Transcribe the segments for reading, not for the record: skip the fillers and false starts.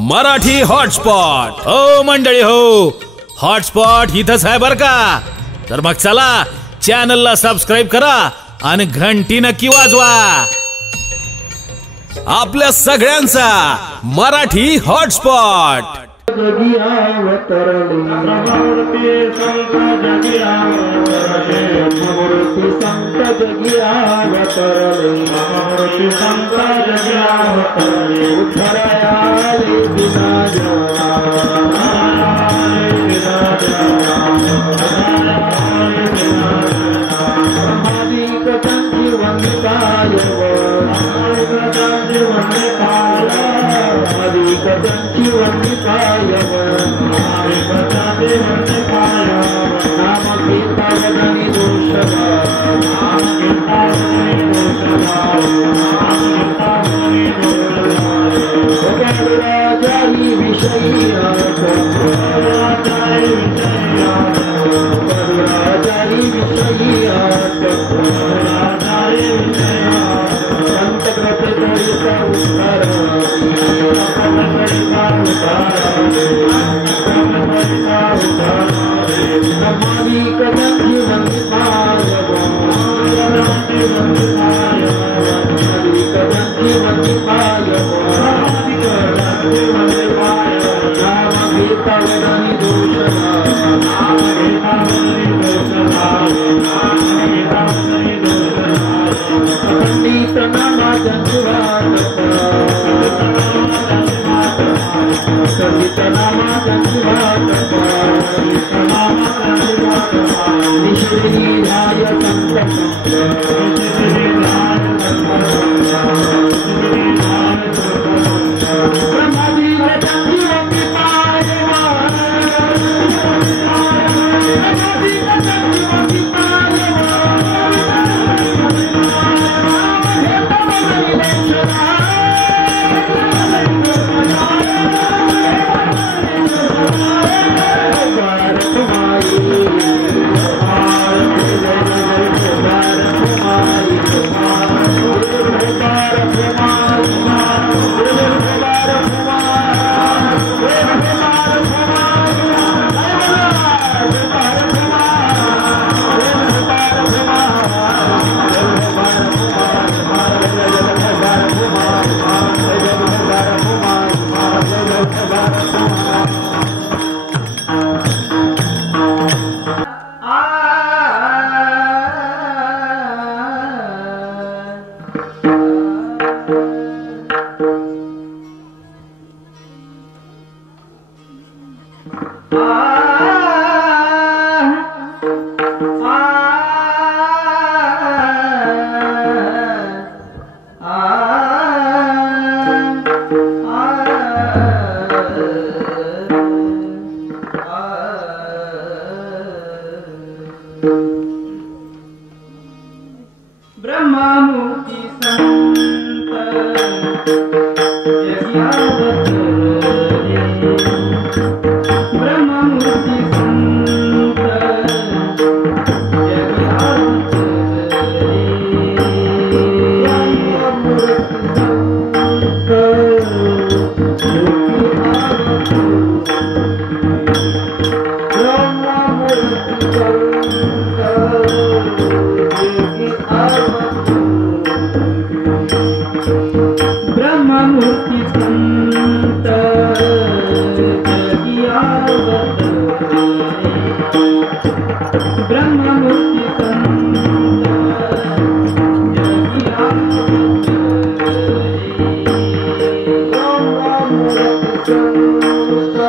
Marathi hotspot. हो मंडळी हो, हॉटस्पॉट इथंच आहे बर का। तर मग चला चॅनलला सबस्क्राइब करा आणि घंटी नक्की वाजवा। आपल्या सगळ्यांचा मराठी हॉटस्पॉट।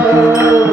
Oh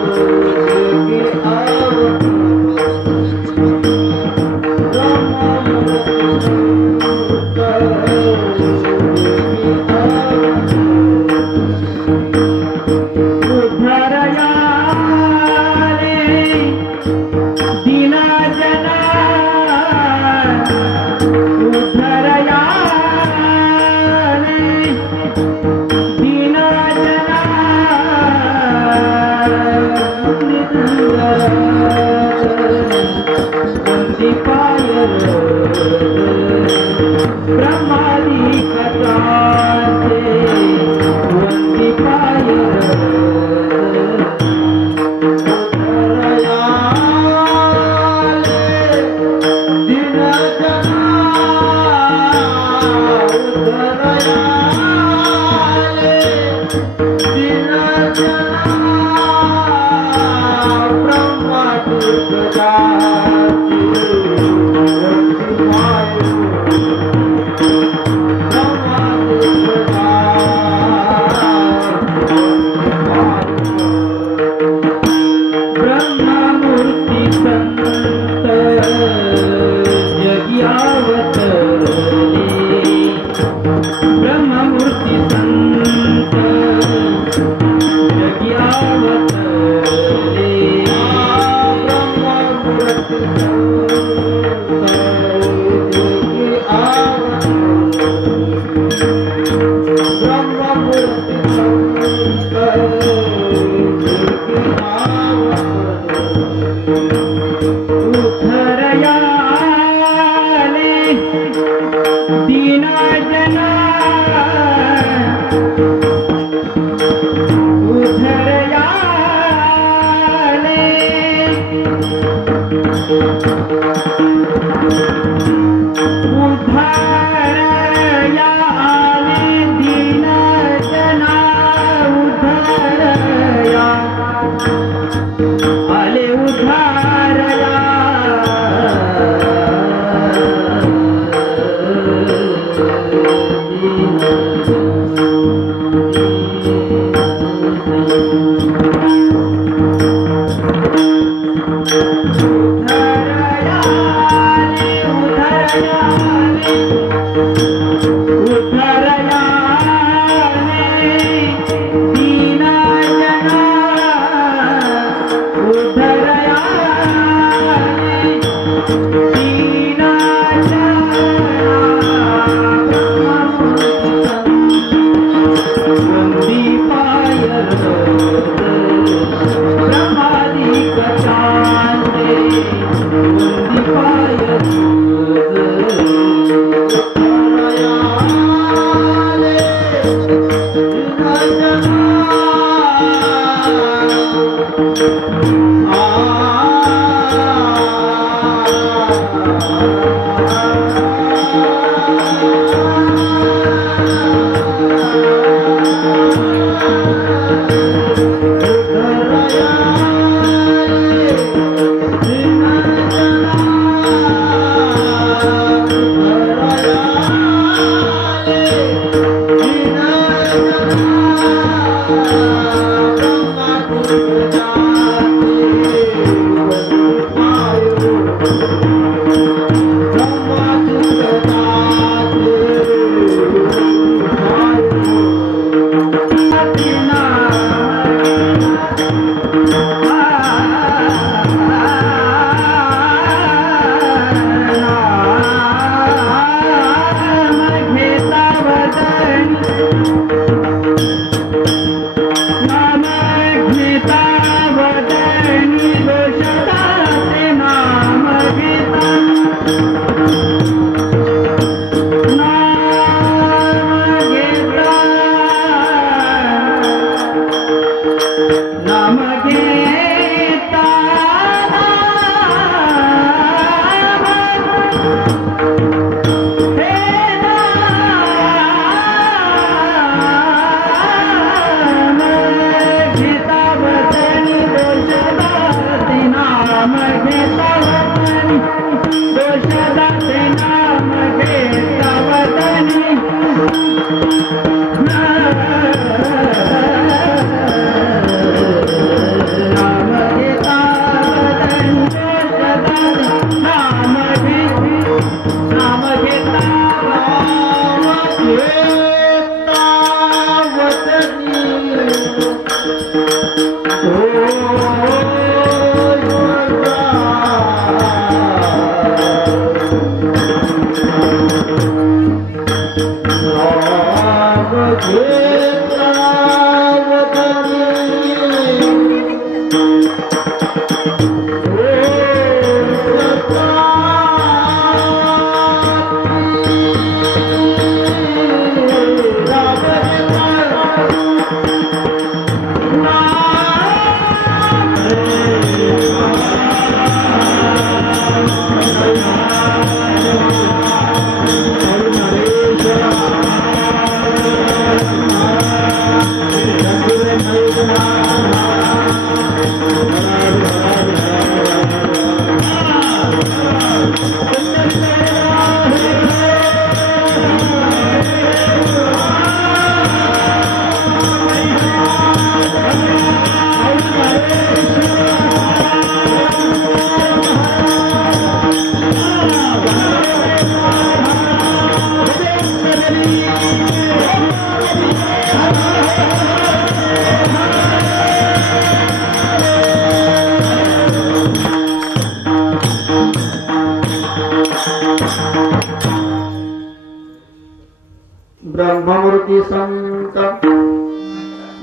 ब्रह्ममूर्ती संत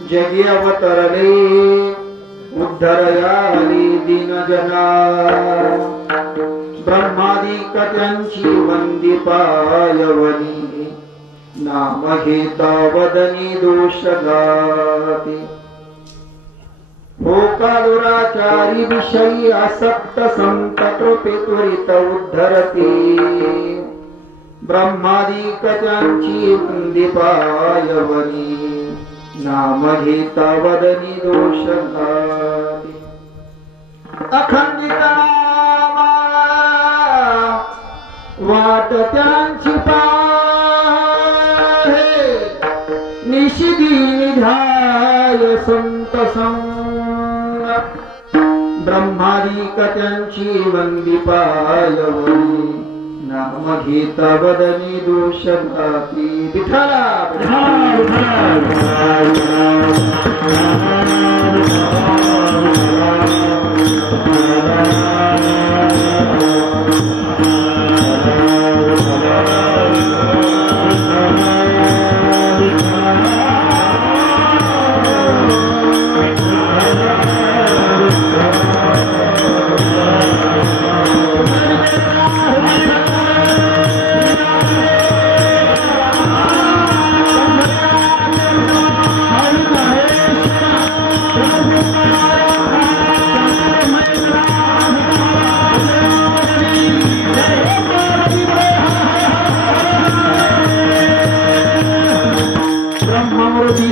जगी अवतरले उद्धरयाली दीनजना ब्रह्मादिकत्यांची वंदी पायवनी नाम घेता वदनी दोष गाती होकालुराचारी विषयी आसक्त संत कृपे त्वरित उद्धरती ब्रह्मादिकत्यांची वंदी पायवनी नाम घेता वदनी दोष गाती अखंडित नामा वाट त्यांची पाहे निशिदी निधाय संत संग ब्रह्मादिकत्यांची वंदी पायवनी नाम घेता वदनी दोष गाती विठ्ठला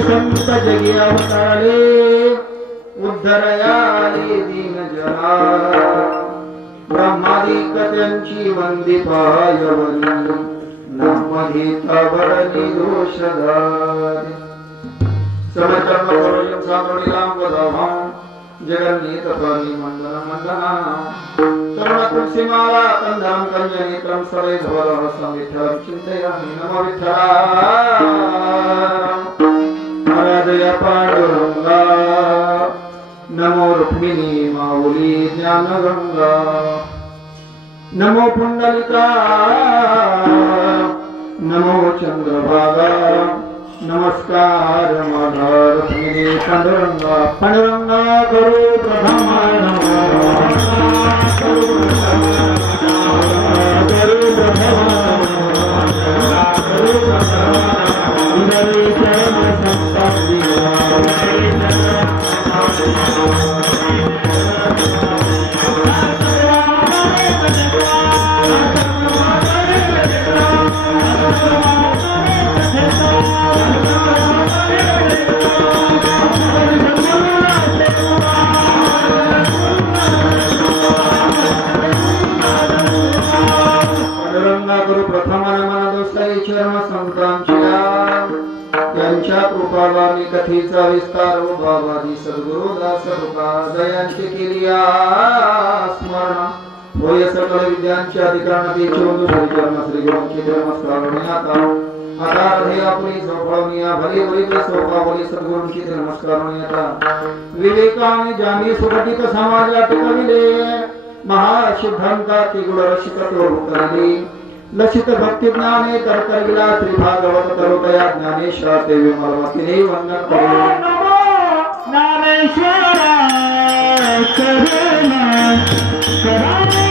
संत जगी अवतारले उद्धरयाली दीनजना ब्रह्मादिकत्यांची वंदी पायवनी नाम घेता वदनी दोष गाती समचर्म करोजं सामोनिलां वदाभां जगन्नीत पाली मंडन मंडना तरुण तुलसीमाला कंधं कल्याणेत्रं सवे धवलः समिद्धं चिन्तयामि नमो विठ्ठला आराधया पांडुरंगा नमो रुक्मिणी माऊली ज्ञानगंगा नमो पुंडलिका नमो चंद्रभागा नमस्कार माधा रुक्मिणी पांडुरंगा पांडुरंगा गुरु प्रथमाय नमः गुरु त्यांच्या कृपावानी कथेचा विस्तार व भावादी सद्गुरु दास कृपा दयांची केली स्मरण होय सकल विद्यांच्या अधिकाराने चोंदू चरण श्री गुरूंची नमस्कार आता हे आपली सोपावनिया भली भली सोपावली सद्गुरूंची नमस्कार विवेकाने जामी सुगठित समाजात कविले महासिद्धांताची गुणरसिक तोरुकली लक्षित भक्ति ज्ञाने करकरविला श्री भागवत तरुदया ज्ञानेश्वर ते विमलमती वंदन करो नमो ज्ञानेश्वर करुणा करुणा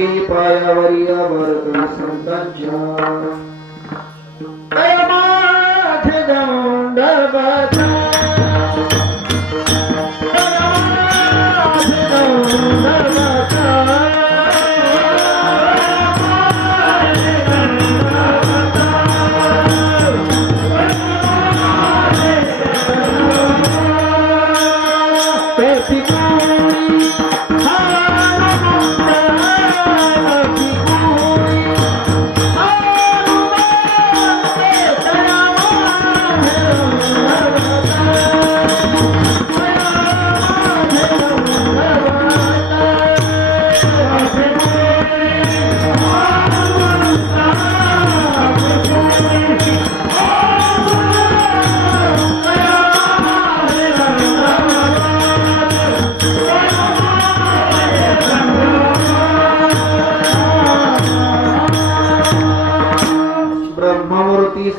विठ्ठली पायावरी भारत संतांच्या माझे दंडवता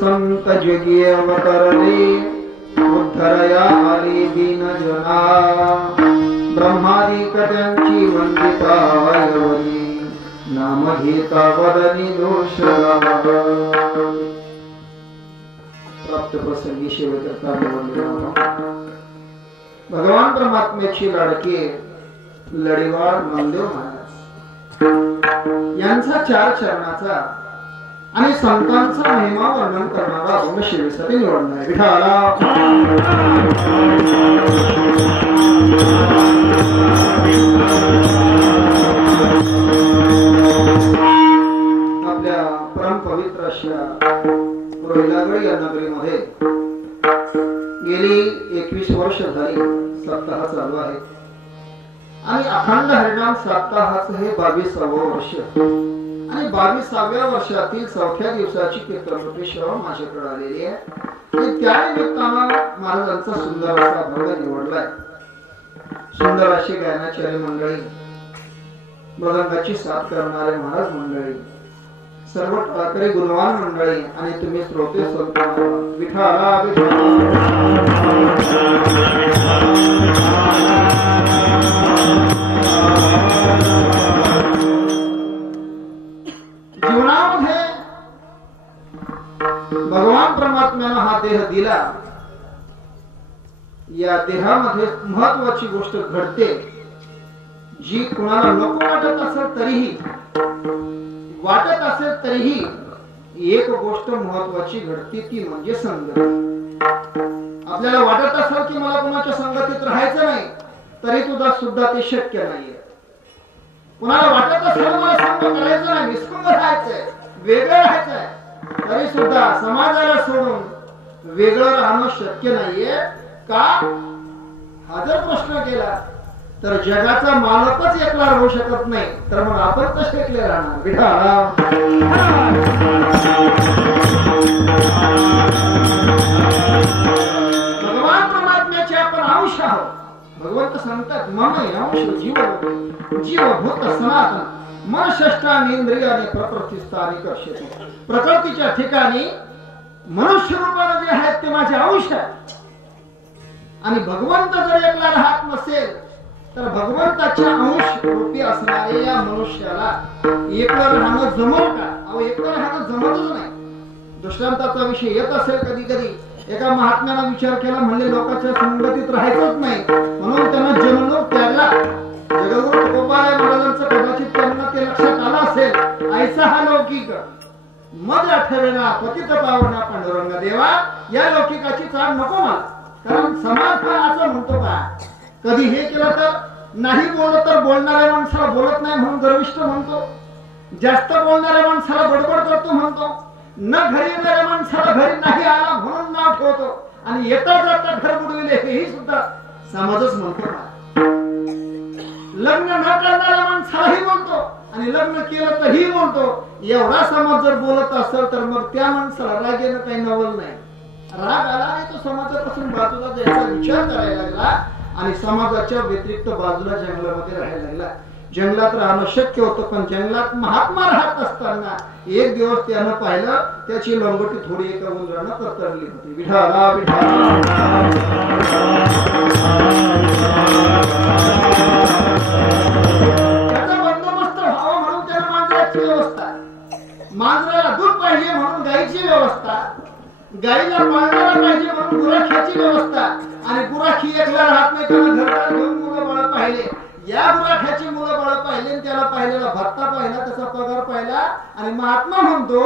संत जगी अवतरले उद्धरया आली दीन जना ब्रह्मादिक त्यांची वंदिता वरी नाम घेता वदनी दोष प्राप्त प्रसंगी शिवकर्ता भगवान परमात्म्याची लाडके लढीवाळ नामदेव महाराज यांचा 4 चरणाचा आणि संतांचा महिमा वर्णन करणारा अभंग शिवेसाठी निवडलाय. विठाला आपल्या परम पवित्र अशा रोहिलागड या नगरीमध्ये गेली 21 वर्ष झाली सप्ताह चालू आहे आणि अखंड हरिनाम सप्ताहाचं हे 22वे वर्ष आणि 22व्या वर्षातील 4थ्या दिवसाची कीर्तनरूपी सेवा माझ्याकडे आलेली आहे. त्या निमित्तानं महाराजांचा सुंदर असा अभंग निवडलाय. सुंदर अशी गायनाचार्य मंडळी, मृदंगाची साथ करणारे महाराज मंडळी, सर्व टाकरे गुणवान मंडळी आणि तुम्ही श्रोते संत विठाला जीवनामध्ये भगवान परमात्म्याने हा देह दिला. या देहामध्ये महत्वाची गोष्ट घडते जी कुणाला नको वाटत असेल तरीही, वाटत असेल तरीही एक गोष्ट महत्वाची घडते ती म्हणजे संगत. आपल्याला वाटत असेल की मला कुणाच्या संगतीत राहायचं नाही तरी सुद्धा ते शक्य नाहीये. कुणाला वाटत असेल मला संग करायचं नाही, निसंग राहायचंय, वेगळं राहायचंय तरी सुद्धा समाजाला सोडून वेगळं राहणं शक्य नाहीये. का हा जर प्रश्न केला तर जगाचा मालकच एकला राहू शकत नाही तर मग आपण कसे एकले राहणार. भगवान परमात्म्याचे आपण अंश आहोत. भगवंत सांगतात मम अंश जीवभूत सनातन मन षष्ठानी इंद्रियाने प्रकृतीस्थानी कर्षते. प्रकृतीच्या ठिकाणी मनुष्य रूपाने जे आहेत ते माझे अंश आहेत. आणि भगवंत जर एकला राहत नसेल तर भगवंताच्या अंश रूपी असणाऱ्या या मनुष्याला एकला राहणं जमल का? अहो एकला राहणं जमतच नाही. दृष्टांताचा विषय येत असेल कधी कधी. एका महात्म्याने विचार केला, म्हणले लोकांच्या संगतीत राहायचंच नाही म्हणून त्यांना जन्मलोक त्यागला. जगद्गुरु गोपाळ महाराजांचं कदाचित त्यांना ते लक्षात आलं असेल. ऐसा हा लौकिक मग आठवेना पतित पावना पांडुरंग देवा, या लौकिकाची चाल नको मला. कारण समाज हा असं म्हणतो का, कधी हे केलं तर नाही बोलत तर बोलणाऱ्या माणसाला बोलत नाही म्हणून गर्विष्ठ म्हणतो, जास्त बोलणाऱ्या माणसाला बडबड करतो म्हणतो, न घरी येणाऱ्या माणसाला घरी नाही आला म्हणून नाव ठेवतो आणि येता जाता घर बुडविले हेही सुद्धा समाजच म्हणतो. लग्न न करणाऱ्या माणसालाही बोलतो आणि लग्न केलं तरी बोलतो. एवढा समाज जर बोलत असेल तर मग त्या माणसाला राग येणं काही नवल नाही. राग आला आणि तो समाजापासून बाजूला जायचा विचार करायला लागला आणि समाजाच्या व्यतिरिक्त बाजूला जंगलामध्ये राहायला लागला. जंगलात राहणं शक्य होतं पण जंगलात महात्मा राहत असताना एक दिवस त्यानं पाहिलं त्याची लंगोटी थोडी एका उंदरानं कतरली होती. विठाला त्याचा बंदोबस्त व्हावा म्हणून त्यानं गुराखी एकला राहत नाही, त्याला घरदार घेऊन मुलं बाळ पाहिले, या गुराख्याची मुलं बाळ पाहिले, त्याला पाहिलेला भत्ता पाहिला, त्याचा पगार पाहिला आणि महात्मा म्हणतो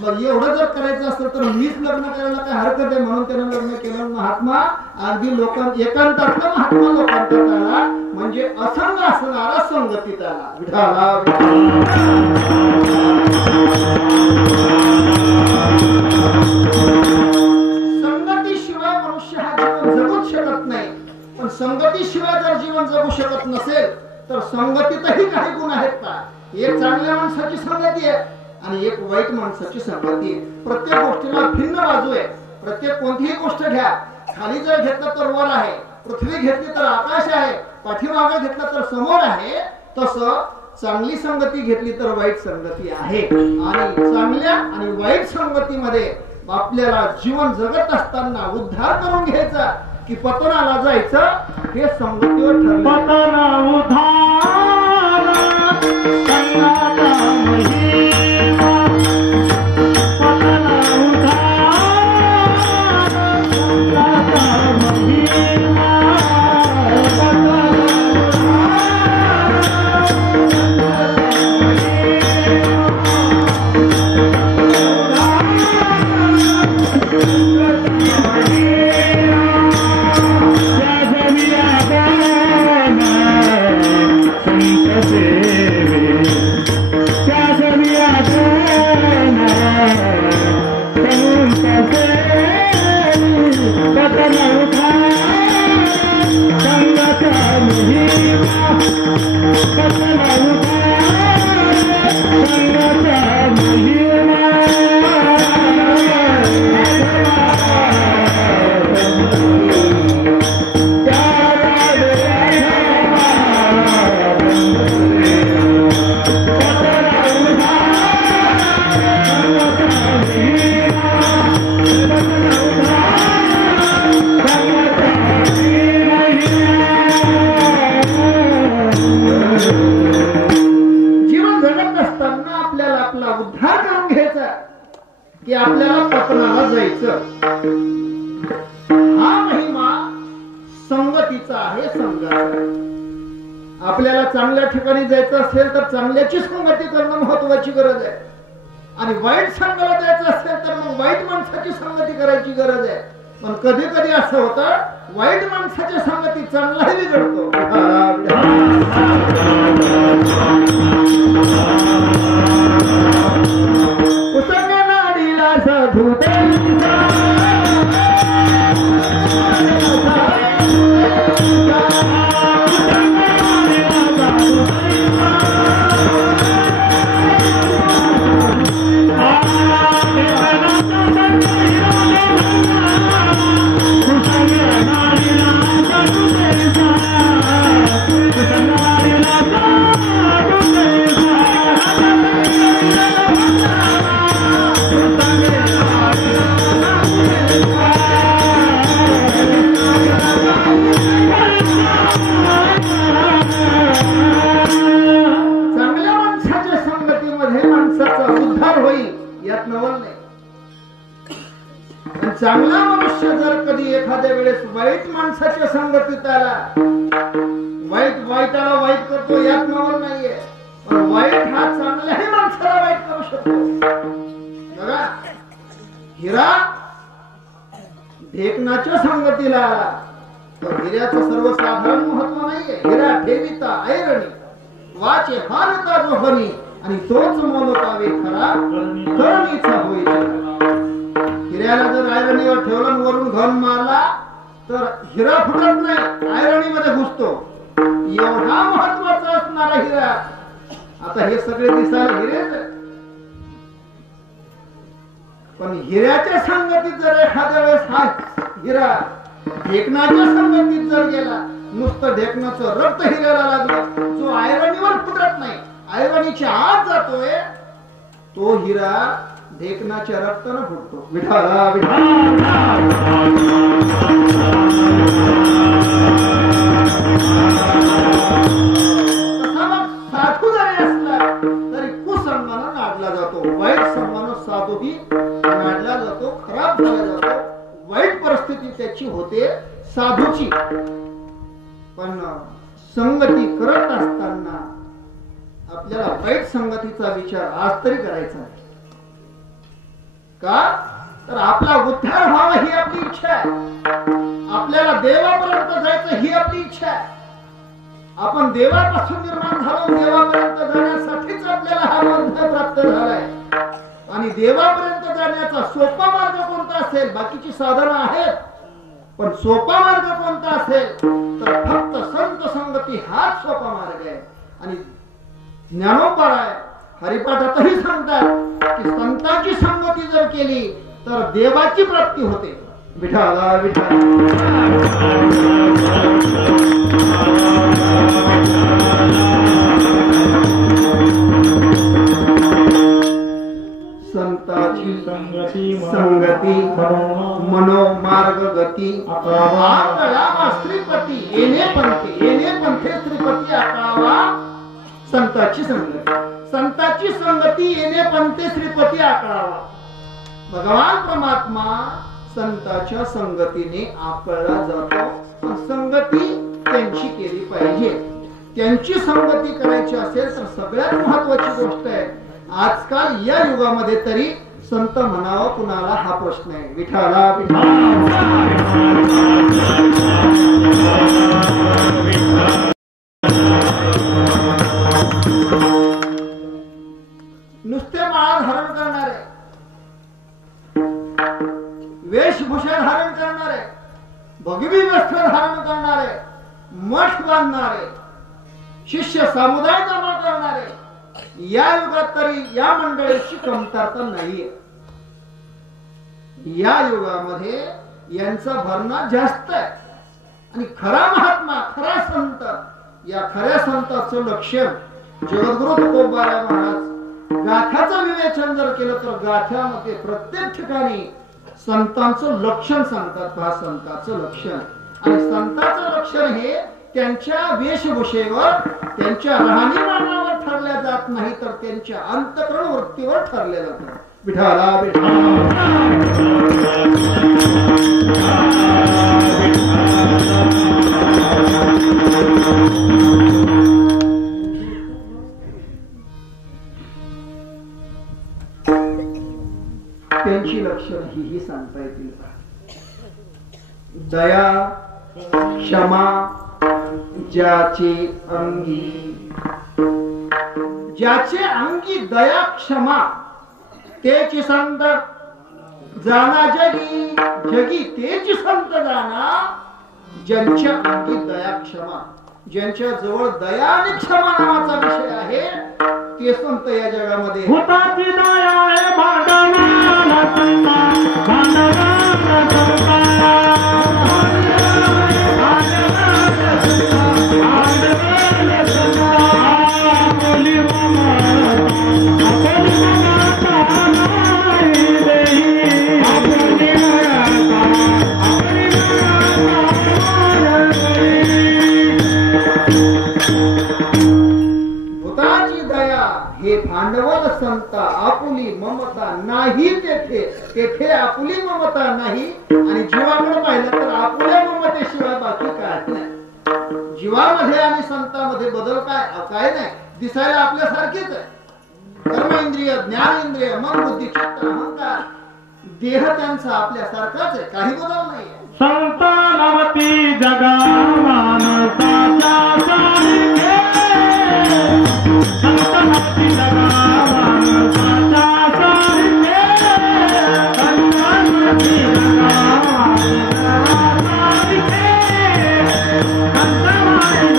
मग एवढं जर करायचं असेल तर मीच लग्न करायला काय हरकत आहे, म्हणून त्यानं लग्न केलं. महात्मा अगदी एकांतात महात्मा लोकांतात आला, म्हणजे असंग असणारा संगतीत आला. विठाला संगतीशिवाय मनुष्य हा जीवन जगूच शकत नाही. पण संगतीशिवाय जर जीवन जगू शकत नसेल तर संगतीतही काही गुण आहेत का? एक चांगल्या माणसाची संगती आहे आणि एक वाईट माणसाची संगती आहे. प्रत्येक गोष्टीला भिन्न बाजू आहे. प्रत्येक कोणतीही गोष्ट घ्या, खाली जर घेतलं तर वर आहे, पृथ्वी घेतली तर आकाश आहे, पाठीमागे घेतलं तर समोर आहे. तसं चांगली संगती घेतली तर वाईट संगती आहे. आणि चांगल्या आणि वाईट संगतीमध्ये आपल्याला जीवन जगत असताना उद्धार करून घ्यायचा की पतनाला जायचं हे संगतीवर ठरलं. पतना उधार संगाता महिमा, पतना उधार संगाता महिमा, पतना की आपल्याला पतनाला जायचं. हा महिमा संगतीचा आहे, संघाचा. आपल्याला चांगल्या ठिकाणी जायचं असेल तर चांगल्याची संगती करणं महत्वाची गरज आहे आणि वाईट संघाला जायचं असेल तर मग वाईट माणसाची संगती करायची गरज आहे. पण कधी कधी असं होतं वाईट माणसाच्या संगती चांगलाही बिघडतो. चांगला मनुष्य जर कधी एखाद्या वेळेस वाईट माणसाच्या संगतीत आला, वाईटाला वाईट करतो यात नवल नाहीये, पण वाईट हा चांगल्याही माणसाला वाईट करू शकतो. बघा, हिरा ढेकणाच्या संगतीला आला तर हिऱ्याचं सर्वसाधारण महत्व नाहीये. हिरा ठेविता ऐरणी, वाचे हारता जो हनी, आणि तोच मोलतावे खरा करणीचा होईल. हिऱ्याला जर आयरणीवर ठेवलं वरून घन मारला तर हिरा फुटत नाही, आयरणीमध्ये घुसतो. एवढा महत्वाचा असणारा हिरा. आता हे सगळे दिसायला हिरेच, पण हिऱ्याच्या संगतीत जर एखाद्या वेळेस हा हिरा ढेकणाच्या संगतीत जर गेला, नुसतं ढेकणाचं रक्त हिऱ्याला लागलं, जो आयरणीवर फुटत नाही, आयरणीच्या आत जातोय, तो हिरा ढेकणाच्या रक्तानं फुटतो. विठाला साधू जरी असला तरी कुसंगानं नाडला जातो, वाईट संगानं साधूही नाडला जातो, खराब झाला जातो, वाईट परिस्थिती त्याची होते. साधूची, पण संगती करत असताना आपल्याला वाईट संगतीचा विचार आज तरी करायचा आहे का? तर आपला उद्धार व्हावा ही आपली इच्छा आहे, आपल्याला देवापर्यंत जायचं ही आपली इच्छा आहे. आपण देवापासून निर्माण झालो, देवापर्यंत जाण्यासाठीच आपल्याला हा मार्ग प्राप्त झालाय. आणि देवापर्यंत जाण्याचा सोपा मार्ग कोणता असेल? बाकीची साधनं आहेत, पण सोपा मार्ग कोणता असेल तर फक्त संत संगती हाच सोपा मार्ग आहे. आणि ज्ञानोबा हरिपाठातही सांगतात की संतांची संगती जर केली तर देवाची प्राप्ती होते. विठाला विठाला संताची संगती मनोमार्ग गती आकळावा श्रीपती येणे पंथे श्रीपती आकळावा. संताची संगती, संताची संगती येणे पंथे श्रीपती आकळावा. भगवान परमात्मा संताच्या संगतीने आकळला जातो. संगती त्यांची केली पाहिजे. त्यांची संगती करायची असेल तर सगळ्यात महत्वाची गोष्ट आहे आजकाल या युगामध्ये तरी संत म्हणावा कुणाला हा प्रश्न आहे. विठाला नुसते माळा धारण करणारे, वेशभूषा धारण करणारे, भगवी वस्त्र धारण करणारे, मठ बांधणारे, शिष्य समुदाय जमा करणारे या युगात तरी या मंडळीची कमतरता नाहीये. या युगामध्ये यांचा भरणा जास्त आहे. आणि खरा महात्मा, खरा संत, या खऱ्या संताचं लक्षण जगद्गुरु तुकोबाराय महाराज गाथ्याचं विवेचन जर केलं तर गाथ्यामध्ये प्रत्येक ठिकाणी संतांचं लक्षण सांगतात. हा संतांचं लक्षण, आणि संतांचं लक्षण हे त्यांच्या वेशभूषेवर, त्यांच्या राहणीमानावर ठरल्या जात नाही तर त्यांच्या अंतःकरण वृत्तीवर ठरले जातात. विठाला त्यांची लक्षण ही सांगता येतील. दया क्षमा ज्याचे अंगी दया क्षमा तेची संत जाना जगी, जगी तेची संत जाना. ज्यांच्या अंगी दया क्षमा, ज्यांच्या जवळ दया आणि क्षमा नावाचा विषय आहे ते संत या जगामध्ये. हुताची दया आहे भांडणाला संता, भांडणाला संता. भांडवल संता आपुली ममता नाही तेथे, तेथे आपुली ममता नाही. आणि जीवाकडे पाहिलं तर आपुल्या ममतेशिवाय बाकी काय नाही. जीवामध्ये आणि संतांमध्ये बदल काय नाही. दिसायला आपल्यासारखेच आहे. कर्म इंद्रिय, ज्ञान इंद्रिय, मन बुद्धी चित्त अहंकार देह त्यांचा आपल्यासारखाच आहे, काही बदल नाही. संतानवती जगा मानसाच्या सारखे, संतानवती जगा मानसाच्या सारखे, संतानवती जगा मानसाच्या सारखे, संतानवती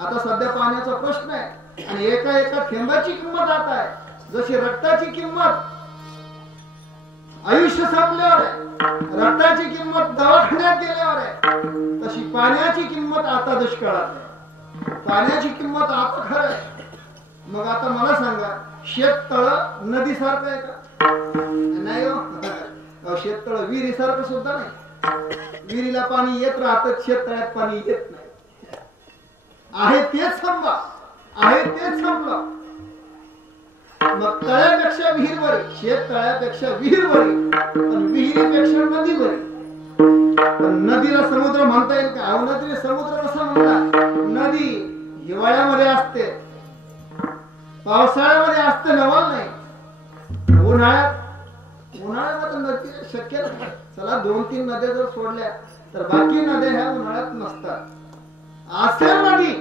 आता सध्या पाण्याचा प्रश्न आहे आणि एका एका थेंबाची किंमत आता आहे. जशी रक्ताची किंमत आयुष्य संपल्यावर आहे, रक्ताची किंमत दवाखान्यात गेल्यावर आहे, तशी पाण्याची किंमत आता दुष्काळात आहे. पाण्याची किंमत आता खरं आहे. मग आता मला सांगा, शेततळ नदीसारखं आहे का? नाही हो. शेततळ विहिरीसारखं सुद्धा नाही. विहिरीला पाणी येत राहतं, शेततळ्यात पाणी येत नाही. आहे तेच संपा, आहे तेच संपलं. मग तळ्यापेक्षा विहीर बरी, शेत तळ्यापेक्षा विहीर बरी, पण विहिरीपेक्षा नदी बरी. पण नदीला समुद्र म्हणता येईल का? नदीला समुद्र कसा म्हणतात? नदी हिवाळ्यामध्ये असते, पावसाळ्यामध्ये असते, नवल नाही. उन्हाळ्यामध्ये नदी शक्य नाही. चला 2-3 नद्या जर सोडल्या तर बाकी नद्या ह्या उन्हाळ्यात नसतात. असेल नदी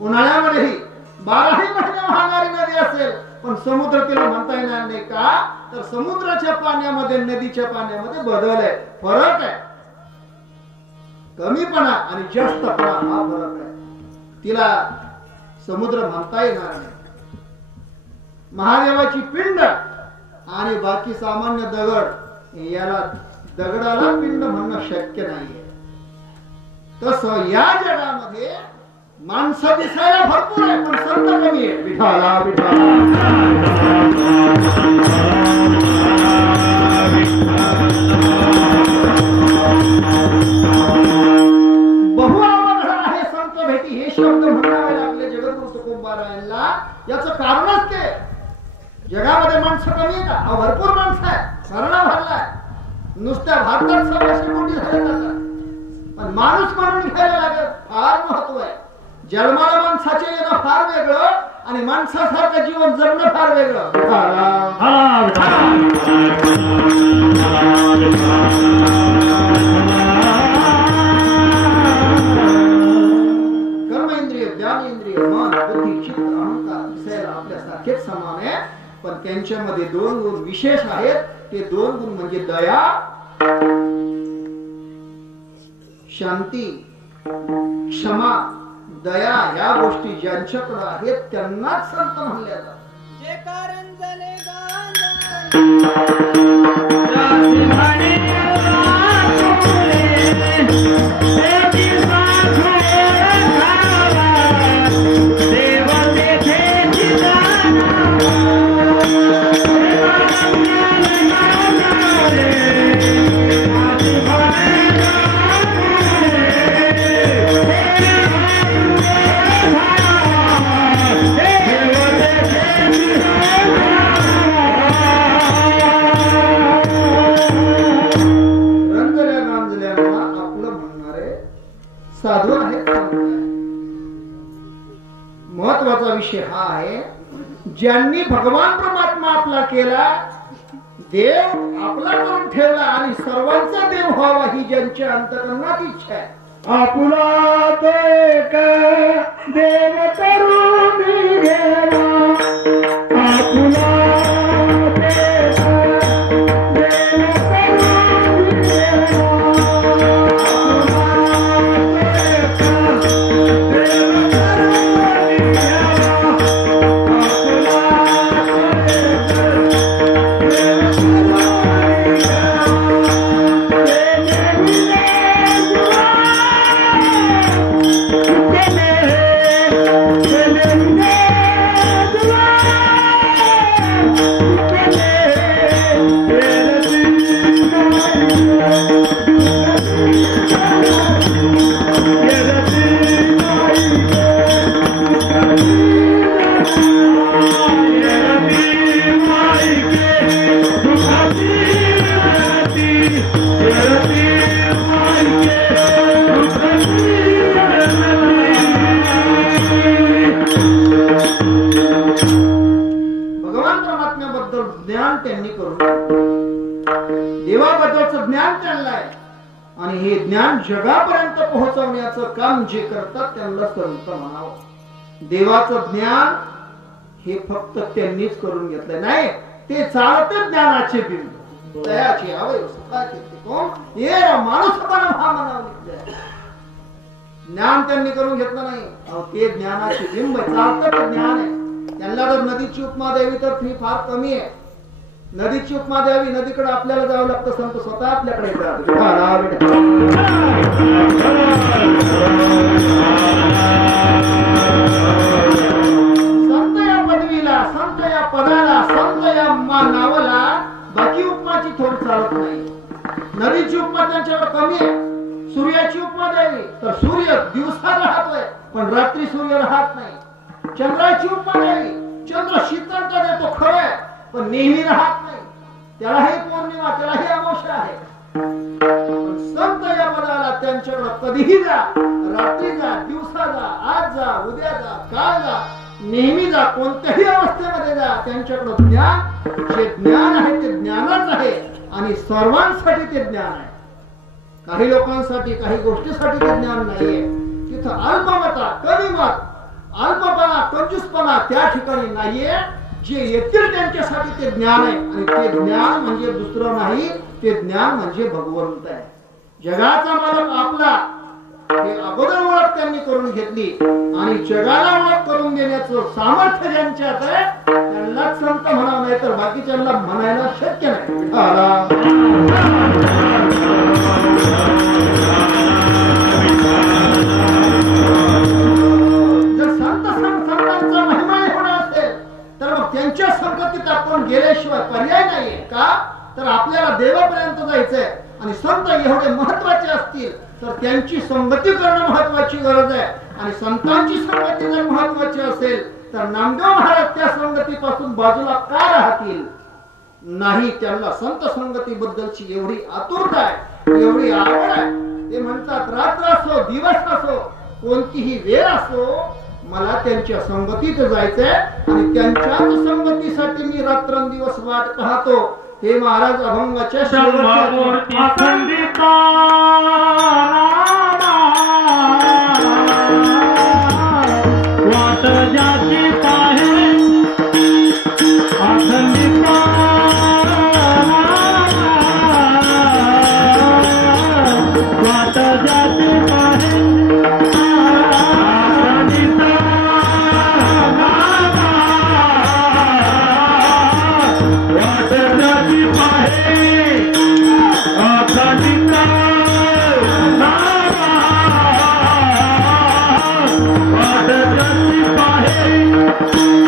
उन्हाळ्यामध्येही 12ही महिने वाहणारी नदी असेल, पण समुद्र तिला म्हणता येणार नाही. का? तर समुद्राच्या पाण्यामध्ये नदीच्या पाण्यामध्ये बदल आहे, फरक आहे. कमीपणा आणि जास्तपणा हा फरक आहे. तिला समुद्र म्हणता येणार नाही. महादेवाची पिंड आणि बाकी सामान्य दगड, याला दगडाला पिंड म्हणणं शक्य नाहीये. तसं या जगामध्ये माणसं दिसायला भरपूर आहे, पण संत कमी आहे. विठाला विठाला बहु अवघड आहे संत भेटी, हे शब्द म्हणावे लागले जगद्गुरु तुकोबारायांना. याचं कारणच ते, जगामध्ये माणसं कमी आहे का? भरपूर माणसं आहे, भरणा भरलाय. नुसत्या भारतात 100 कोटी झाले जातात, पण माणूस म्हणून घ्यायला लागत फार महत्व आहे. जन्माला माणसाचे येणं फार वेगळं आणि माणसासारखं जीवन जगणं फार वेगळं. कर्मेंद्रिय, ज्ञानेंद्रिय, मन, बुद्धी, चित्त, अहंकार दिसायला आपल्यासारखेच समान आहे, पण त्यांच्यामध्ये 2 गुण विशेष आहेत. ते 2 गुण म्हणजे दया, शांती, क्षमा. दया ह्या गोष्टी ज्यांच्याकडे आहेत त्यांनाच संत म्हणले जातात. जे कारण झाले साधू आहे. महत्वाचा विषय हा आहे, ज्यांनी भगवान परमात्मा आपला केला, देव आपला करून ठेवला आणि सर्वांचा देव व्हावा ही ज्यांच्या अंतकरणात इच्छा आहे. आपुला तो एक देव करून गेला, आपुला ज्ञान त्यांनी करून देवाबद्दलचं ज्ञान त्यांना आहे आणि हे ज्ञान जगापर्यंत पोहोचवण्याचं काम जे करतात त्यांना संत म्हणावं. देवाचं ज्ञान हे फक्त त्यांनीच करून घेतलं नाही, ते चालते ज्ञानाचे बिंदू, दयाचे, अवयव, सुखाचे, कोण हे माणूस हा म्हणावं. ज्ञान त्यांनी करून घेतलं नाही. अहो, ते ज्ञानाची बिंब चालतं ते ज्ञान आहे. त्यांना जर नदीची उपमा द्यावी तर ती फार कमी आहे. नदीची उपमा द्यावी, नदीकडे आपल्याला जावं लागतं, संत स्वतः आपल्याकडे येतात. संत या पदवीला, संत या पदाला, संत या नावाला बाकी उपमाची थोडी चालत नाही. नदीची उपमा त्यांच्याकडे कमी आहे. सूर्याची उपमा द्यावी तर सूर्य दिवसा राहतोय पण रात्री सूर्य राहत नाही. चंद्राची उपमा द्यावी, चंद्र शीतलता देतो खरंय पण नेहमी राहत नाही. त्यालाही पौर्णिमा, त्यालाही अमावस्या आहे. पण संत या पदाला त्यांच्याकडे कधीही जा, रात्री जा, दिवसा जा, आज जा, उद्या जा, काल जा, नेहमी जा, कोणत्याही अवस्थेमध्ये जा, त्यांच्याकडे ज्ञान, जे ज्ञान आहे ते ज्ञानच आहे आणि सर्वांसाठी ते ज्ञान आहे. काही लोकांसाठी, काही गोष्टीसाठी ते ज्ञान नाहीये. तिथं अल्पमता, कमी मत, अल्पपणा, कंजूसपणा त्या ठिकाणी नाहीये. जे येतील त्यांच्यासाठी ते ज्ञान आहे आणि ते ज्ञान म्हणजे दुसरं नाही, ते ज्ञान म्हणजे भगवंत आहे. जगाचा मालक आपला हे अगोदर ओळख त्यांनी करून घेतली आणि जगाला ओळख करून देण्याचं सामर्थ्य ज्यांच्यात आहे त्यांनाच संत म्हणावं, नाही तर बाकीच्यांना म्हणायला शक्य नाही. जर संतांचा महिमा होणार असेल तर मग त्यांच्या संगतीत आपण गेल्याशिवाय पर्याय नाहीये. का तर आपल्याला देवापर्यंत जायचंय आणि संत एवढे महत्वाचे असतील तर त्यांची संगती करणं महत्वाची गरज आहे. आणि संतांची संगती जर महत्वाची असेल तर नामदेव महाराज त्या संगतीपासून बाजूला का राहतील? नाही, त्यांना संत संगती बद्दलची एवढी आतुरता आहे, एवढी आवड आहे. ते म्हणतात रात्र असो, दिवस असो, कोणतीही वेळ असो, मला त्यांच्या संगतीत जायचंय आणि त्यांच्याच संगतीसाठी मी रात्रंदिवस वाट पाहतो. हे महाराज अभंगाच्या शेवटच्या वाट जाती पाहे अखंडिता, वाट जाती पाहे अखंडिता, वाट जाती पाहे अखंडिता, वाट जाती पाहे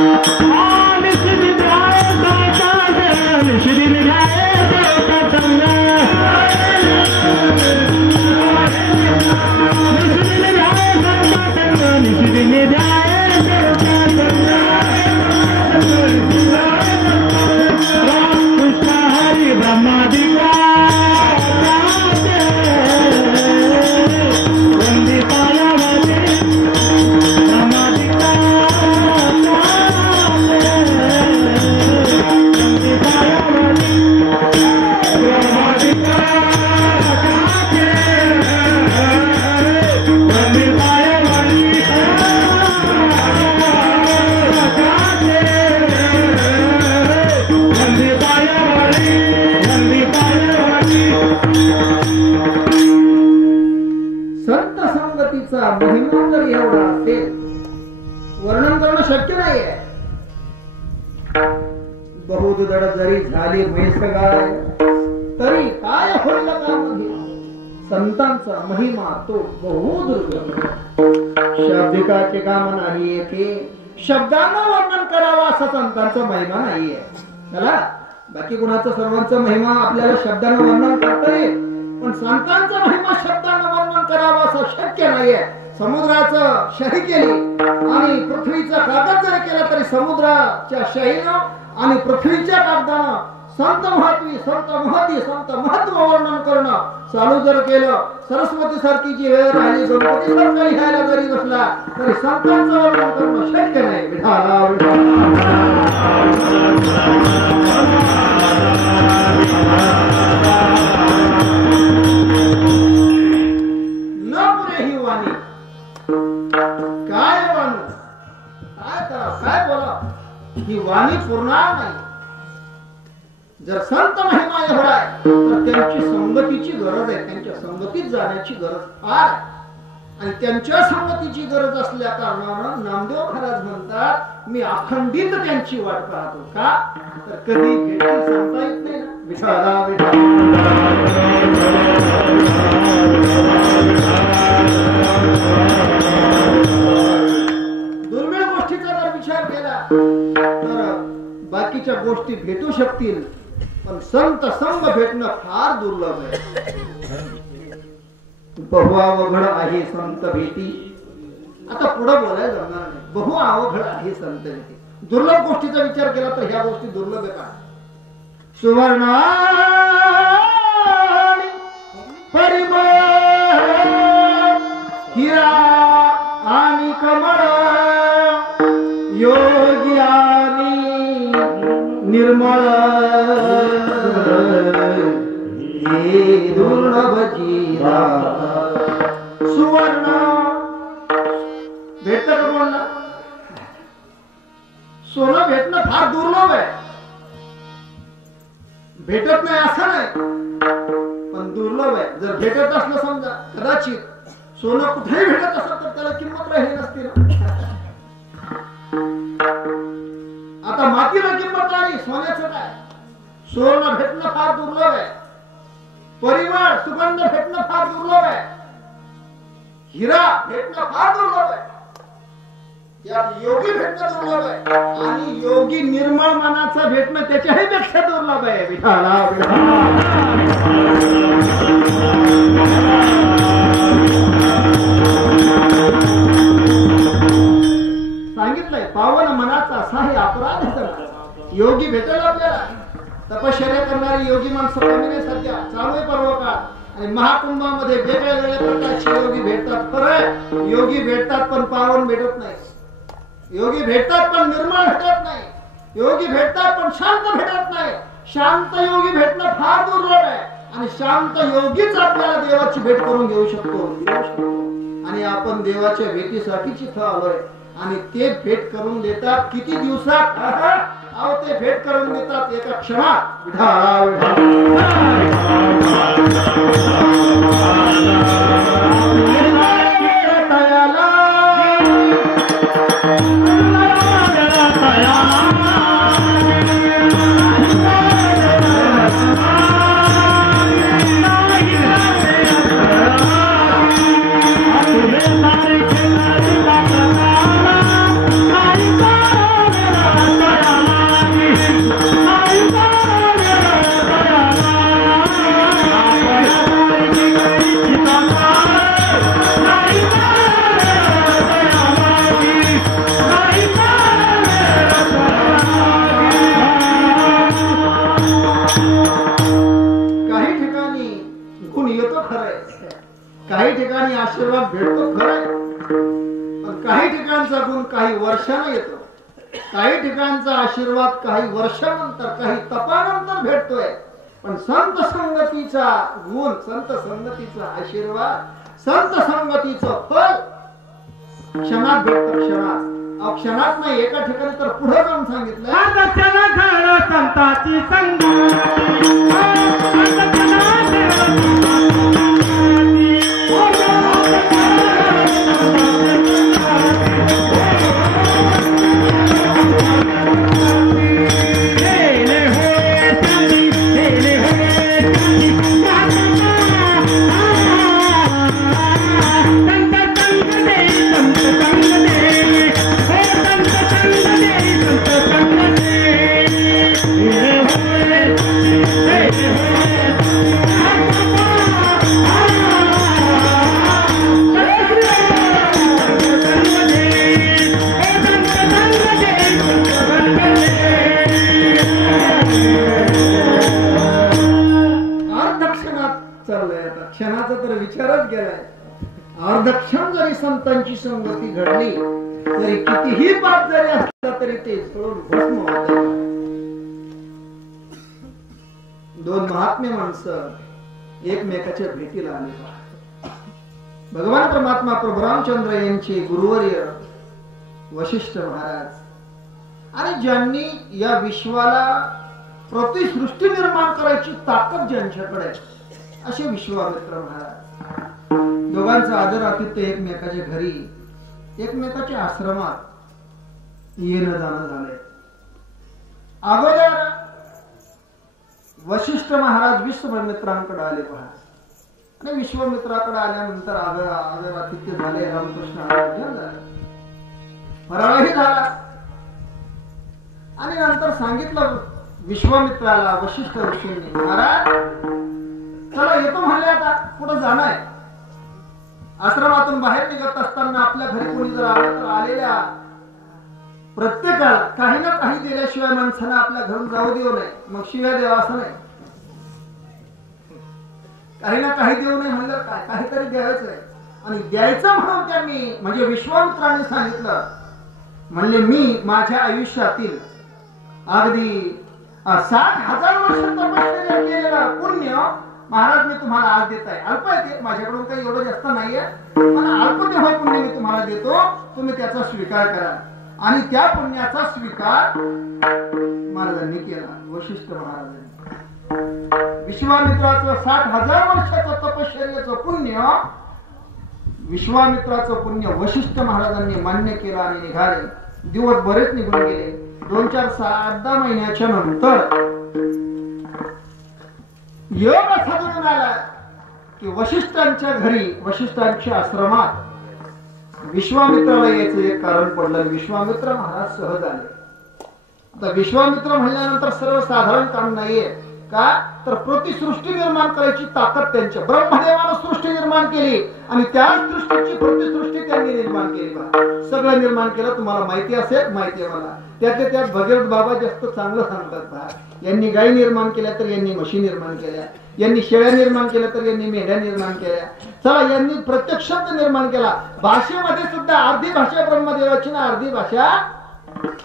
महिमा जर एवढा असेल वर्णन करणं शक्य नाहीये. बहुदुधड जरी झाली म्हैस गाय तरी काय होईल कामध्ये, संतांचा महिमा तो बहुदुर्गम. शब्दिकाचे काम नाही येथे, शब्दांना वर्णन करावं असा संतांचा महिमा नाहीये. चला बाकी कुणाचा सर्वांचा महिमा आपल्याला शब्दांना वर्णन करता येईल पण संतांचा महिमा शब्दांना वर्णन करावं असं शक्य नाहीये. समुद्राचं शाही केली आणि पृथ्वीचा कागद जरी केला तरी समुद्राच्या शाहीनं आणि पृथ्वीच्या कागदानं संत महत्व वर्णन करणं चालू जर केलं, सरस्वती सारखी जी वेळ राहिली, गणपती सारखा लिहायला जरी बसला तरी संतांचं वर्णन करणं शक्य नाही. न पुरे ही वाणी, काय वाणू, काय करा, काय बोला, ही वाणी पुरणार नाही. जर संत महिमा एवढा आहे तर त्यांची संगतीची गरज आहे, त्यांच्या संगतीत जाण्याची गरज फार आहे. आणि त्यांच्या संगतीची गरज असल्या कारणानं नामदेव महाराज म्हणतात मी अखंडित त्यांची वाट पाहतो. का तर कधी भेटतील सांगता येत नाही ना. विठाला दुर्मिळ गोष्टीचा जर विचार केला तर बाकीच्या गोष्टी भेटू शकतील, पण संत संग भेटणं फार दुर्लभ आहे. बहु अवघड आहे संत भेटी. आता पुढे बोलायला जमणार नाही. बहु अवघड आहे संत भेटी. दुर्लभ गोष्टीचा विचार केला तर ह्या गोष्टी दुर्लभ आहे का? सुवर्ण परिमळ हिरा आणि कमळ योगी आणि निर्मळ हे दुर्लभ जीवा. सुवर्ण भेटत का कोणाला? सोनं भेटणं फार दुर्लभ आहे. भेटत नाही असं नाही, पण दुर्लभ आहे. जर भेटत असलं समजा कदाचित सोनं कुठेही भेटत असत तर त्याला किंमत राहिली नसती ना. आता मातीला किंमत नाही, सोन्याचं काय? सोनं भेटणं फार दुर्लभ आहे. परिमळ सुगंध भेटणं फार दुर्लभ आहे. हिरा भेटणं फार दुर्लभ आहे. यात योगी भेटणं दुर्लभ आहे. आणि योगी निर्मळ मनाचा भेटणं त्याच्याही पेक्षा दुर्लभ आहे. विठाला सांगितलंय पावन मनाचा असा हे अपराध आहे. योगी भेटेल आपल्याला. तपश्चर्या करणारी योगी माणसं कमी नाही सध्या. चालू आहे पर्व काळ आणि महाकुंभामध्ये वेगवेगळ्या प्रकारचे योगी भेटतात. खरं योगी भेटतात पण पावन भेटत नाही. योगी भेटतात पण निर्मळ भेटत नाही. योगी भेटतात पण शांत भेटत नाही. शांत योगी भेटणं फार दुर्लभ आहे. आणि शांत योगीच आपल्याला देवाची भेट करून घेऊ शकतो. आणि आपण देवाच्या भेटीसाठीच इथं आलोय. आणि ते भेट करून देतात किती दिवसात? अहो ते भेट करून देतात एका क्षणात. काही ठिकाणी आशीर्वाद भेटतो खरंय, पण काही ठिकाणचा गुण काही वर्षानं येतो. काही ठिकाणचा आशीर्वाद काही वर्षानंतर काही तपानंतर भेटतोय. पण संत संगतीचा गुण, संत संगतीचा आशीर्वाद, संत संगतीचं फल क्षणात भेटतं. क्षणात क्षणात नाही, एका ठिकाणी तर पुढे जाऊन सांगितलं संताची अर्धक्षण जरी संतांची संगती घडली तरी कितीही पाप जरी असला तरी ते सोडून भस्म होत. दोन महात्मे माणसं एकमेकाच्या भेटीला आले. भगवान परमात्मा प्रभू रामचंद्र यांचे गुरुवर्य वशिष्ठ महाराज आणि ज्यांनी या विश्वाला प्रतिसृष्टी निर्माण करायची ताकद ज्यांच्याकडे असे विश्वामित्र महाराज. दोघांचं आदर आतिथ्य एकमेकाच्या घरी एकमेकाच्या आश्रमात येणं जाणं झालंय. अगोदर वशिष्ठ महाराज विश्वामित्रांकडे आले पहा, आणि विश्वामित्राकडे आल्यानंतर आदर आतिथ्य झाले. रामकृष्ण आराधन झाले, फराळही झाला, आणि नंतर सांगितलं विश्वामित्राला वशिष्ठ ऋषींनी, महाराज चला येतो म्हणले, आता कुठं जाणं आहे. आश्रमातून बाहेर निघत असताना आपल्या घरी कोणी जर आलं तर आलेल्या प्रत्येकाला काही ना काही दिल्याशिवाय माणसानं आपल्या घरून जाऊ देऊ नये. मग शिव्या देवा असं नाही, काही ना काही देऊ नये म्हणलं काय, काहीतरी द्यायचं आहे. आणि द्यायचं म्हणून त्यांनी म्हणजे विश्वामित्रांनी सांगितलं, म्हणले मी माझ्या आयुष्यातील अगदी 60,000 वर्ष तपश्चर्या केलेलं पुण्य महाराज मी तुम्हाला आज देत आहे. अल्प आहे ते, माझ्याकडून काही एवढं जास्त नाहीये, पण अल्प तेव्हा पुण्य मी तुम्हाला देतो, तुम्ही त्याचा स्वीकार करा. आणि त्या पुण्याचा स्वीकार महाराजांनी केला. वशिष्ठ महाराजांनी विश्वामित्राचं 60,000 वर्षाचं तपश्चर्याचं पुण्य, विश्वामित्राचं पुण्य वशिष्ठ महाराजांनी मान्य केलं आणि निघाले. दिवस बरेच निघून गेले. 2-4 8-10 महिन्याच्या नंतर योग असा जुळून आला की वशिष्ठांच्या घरी वशिष्ठांच्या आश्रमात विश्वामित्राला यायचं एक कारण पडलं. विश्वामित्र महाराज सहज आले. आता विश्वामित्र म्हणल्यानंतर सर्वसाधारण काम नाहीये का, तर प्रतिसृष्टी निर्माण करायची ताकद त्यांच्या. ब्रह्मदेवानं सृष्टी निर्माण केली आणि त्या सृष्टीची प्रतिसृष्टी त्यांनी निर्माण केली. सगळं निर्माण केलं, तुम्हाला माहिती असेल, माहिती आहे मला. त्यातल्या त्यात भगीरथ बाबा जास्त चांगलं सांगतात. यांनी गाय निर्माण केल्या तर यांनी म्हशी निर्माण केल्या, यांनी शेळ्या निर्माण केल्या तर यांनी मेंढ्या निर्माण केल्या. चला, यांनी प्रत्येक शब्द निर्माण केला. भाषेमध्ये सुद्धा अर्धी भाषा ब्रह्मदेवाची ना अर्धी भाषा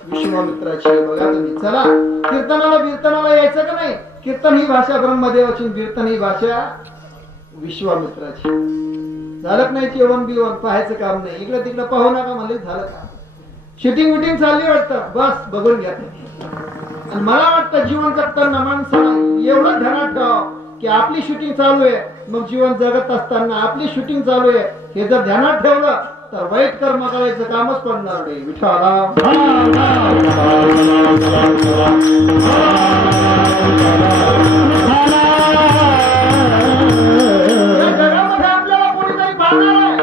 विश्वामित्राची. बघा तुम्ही. चला, कीर्तनाला यायचं का नाही. कीर्तन ही भाषा ब्रह्मदेवाची, कीर्तन ही भाषा विश्वामित्राची. झालं नाही जेवण बिवण पाहायचं काम नाही. इकडे तिकडे पाहू नका म्हणजे झालं का. शूटिंग विटिंग चालली वाटतं, बस बघून घ्या. आणि मला वाटतं जीवन जगताना माणसाला एवढं ध्यानात ठेवा की आपली शूटिंग चालू आहे, मग जीवन जगत असताना आपली शूटिंग चालू आहे हे जर ध्यानात ठेवलं तर वाईट कर्म करायचं कामच पडणार नाही. विठ्ठला जगामध्ये आपल्याला कोणीतरी पाहणार आहे.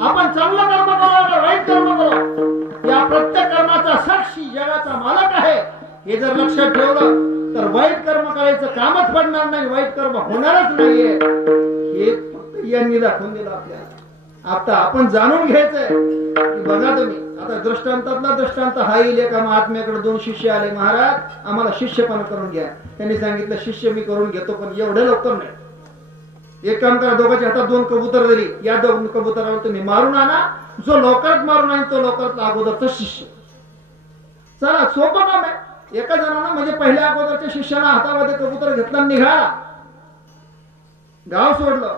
आपण चांगलं कर्म करू, वाईट कर्म करू, या प्रत्येक कर्माचा साक्षी जगाचा मालक आहे हे जर लक्षात ठेवलं तर वाईट कर्म करायचं कामच पडणार नाही, वाईट कर्म होणारच नाहीये. हे फक्त यांनी दाखवून दिलं आपल्याला. आता आपण जाणून घ्यायचंय की बघा तुम्ही. आता दृष्टांतातला दृष्टांत हा येईल. एका महात्म्याकडे 2 शिष्य आले, महाराज आम्हाला शिष्यपणा करून घ्या. त्यांनी सांगितलं शिष्य मी करून घेतो, पण एवढे लवकर नाही. एक काम करा, दोघांच्या हातात 2 कबूतर जरी, या 2 कबुतराला तुम्ही मारून आणा. जो लवकरात मारून आणतो तो लवकरात अगोदरचा शिष्य. चला, सोपं काम आहे. एका जणांना म्हणजे पहिल्या अगोदरच्या शिष्याला हातामध्ये कबूतर घेतला, निघाला, गाव सोडलं,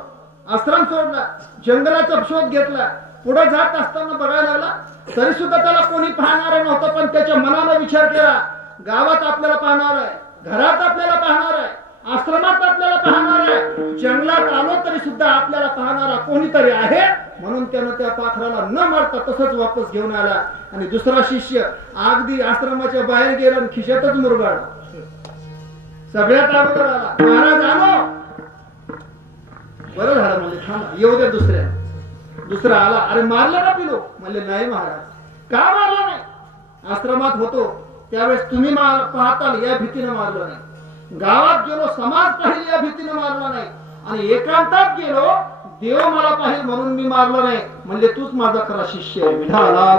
आश्रम सोडला, जंगलाचा शोध घेतला. पुढे जात असताना बघायला लागला तरी सुद्धा त्याला कोणी पाहणार नव्हतं. पण त्याच्या मनाला विचार केला, गावात आपल्याला पाहणार आहे, घरात आपल्याला पाहणार आहे, आश्रमात आपल्याला पाहणार आहे, जंगलात आलो तरी सुद्धा आपल्याला पाहणारा कोणीतरी आहे. म्हणून त्यानं त्या पाखराला न मारता तसंच वापस घेऊन आला. आणि दुसरा शिष्य अगदी आश्रमाच्या बाहेर गेला आणि खिशातच मुरगाळला. सगळ्यात अगोदर आला, महाराज आलो. बरं झालं म्हणजे थांबा, येऊ दे दुसरा आला. अरे मारलं का पिलो? म्हणले नाही महाराज. का मारलं नाही? आश्रमात होतो त्यावेळेस तुम्ही पाहताल या भीतीनं मारलं नाही. गावात गेलो समाज पाहिजे या भीतीनं मारला नाही. आणि एकांतात गेलो देव मला पाहिजे म्हणून मी मारलं नाही. म्हणजे तूच माझा खरा शिष्य आहे. विठाला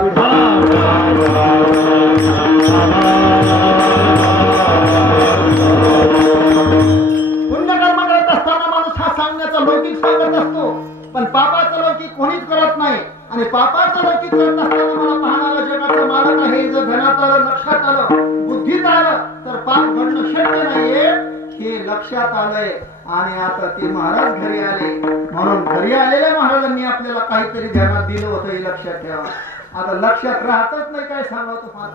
पुण्यकर्म करत असताना माणूस हा सांगण्याचा लौकिक सांगत असतो, पण पापाचं लौकिक कोणीच करत नाही. आणि पापाचं लौकिक करत असताना मला पाहणारा जगाचा मालक आहे जर ध्यानात आलं, लक्षात आलं, बुद्धीत आलं तर पाप घडणं शक्य नाहीये हे लक्षात आलंय. आणि आता ते महाराज घरी आले. म्हणून घरी आलेल्या महाराजांनी आपल्याला काहीतरी ध्यानात दिलं होतं हे लक्षात ठेवा. आता लक्षात राहतच नाही काय सांगा तुम्हाला.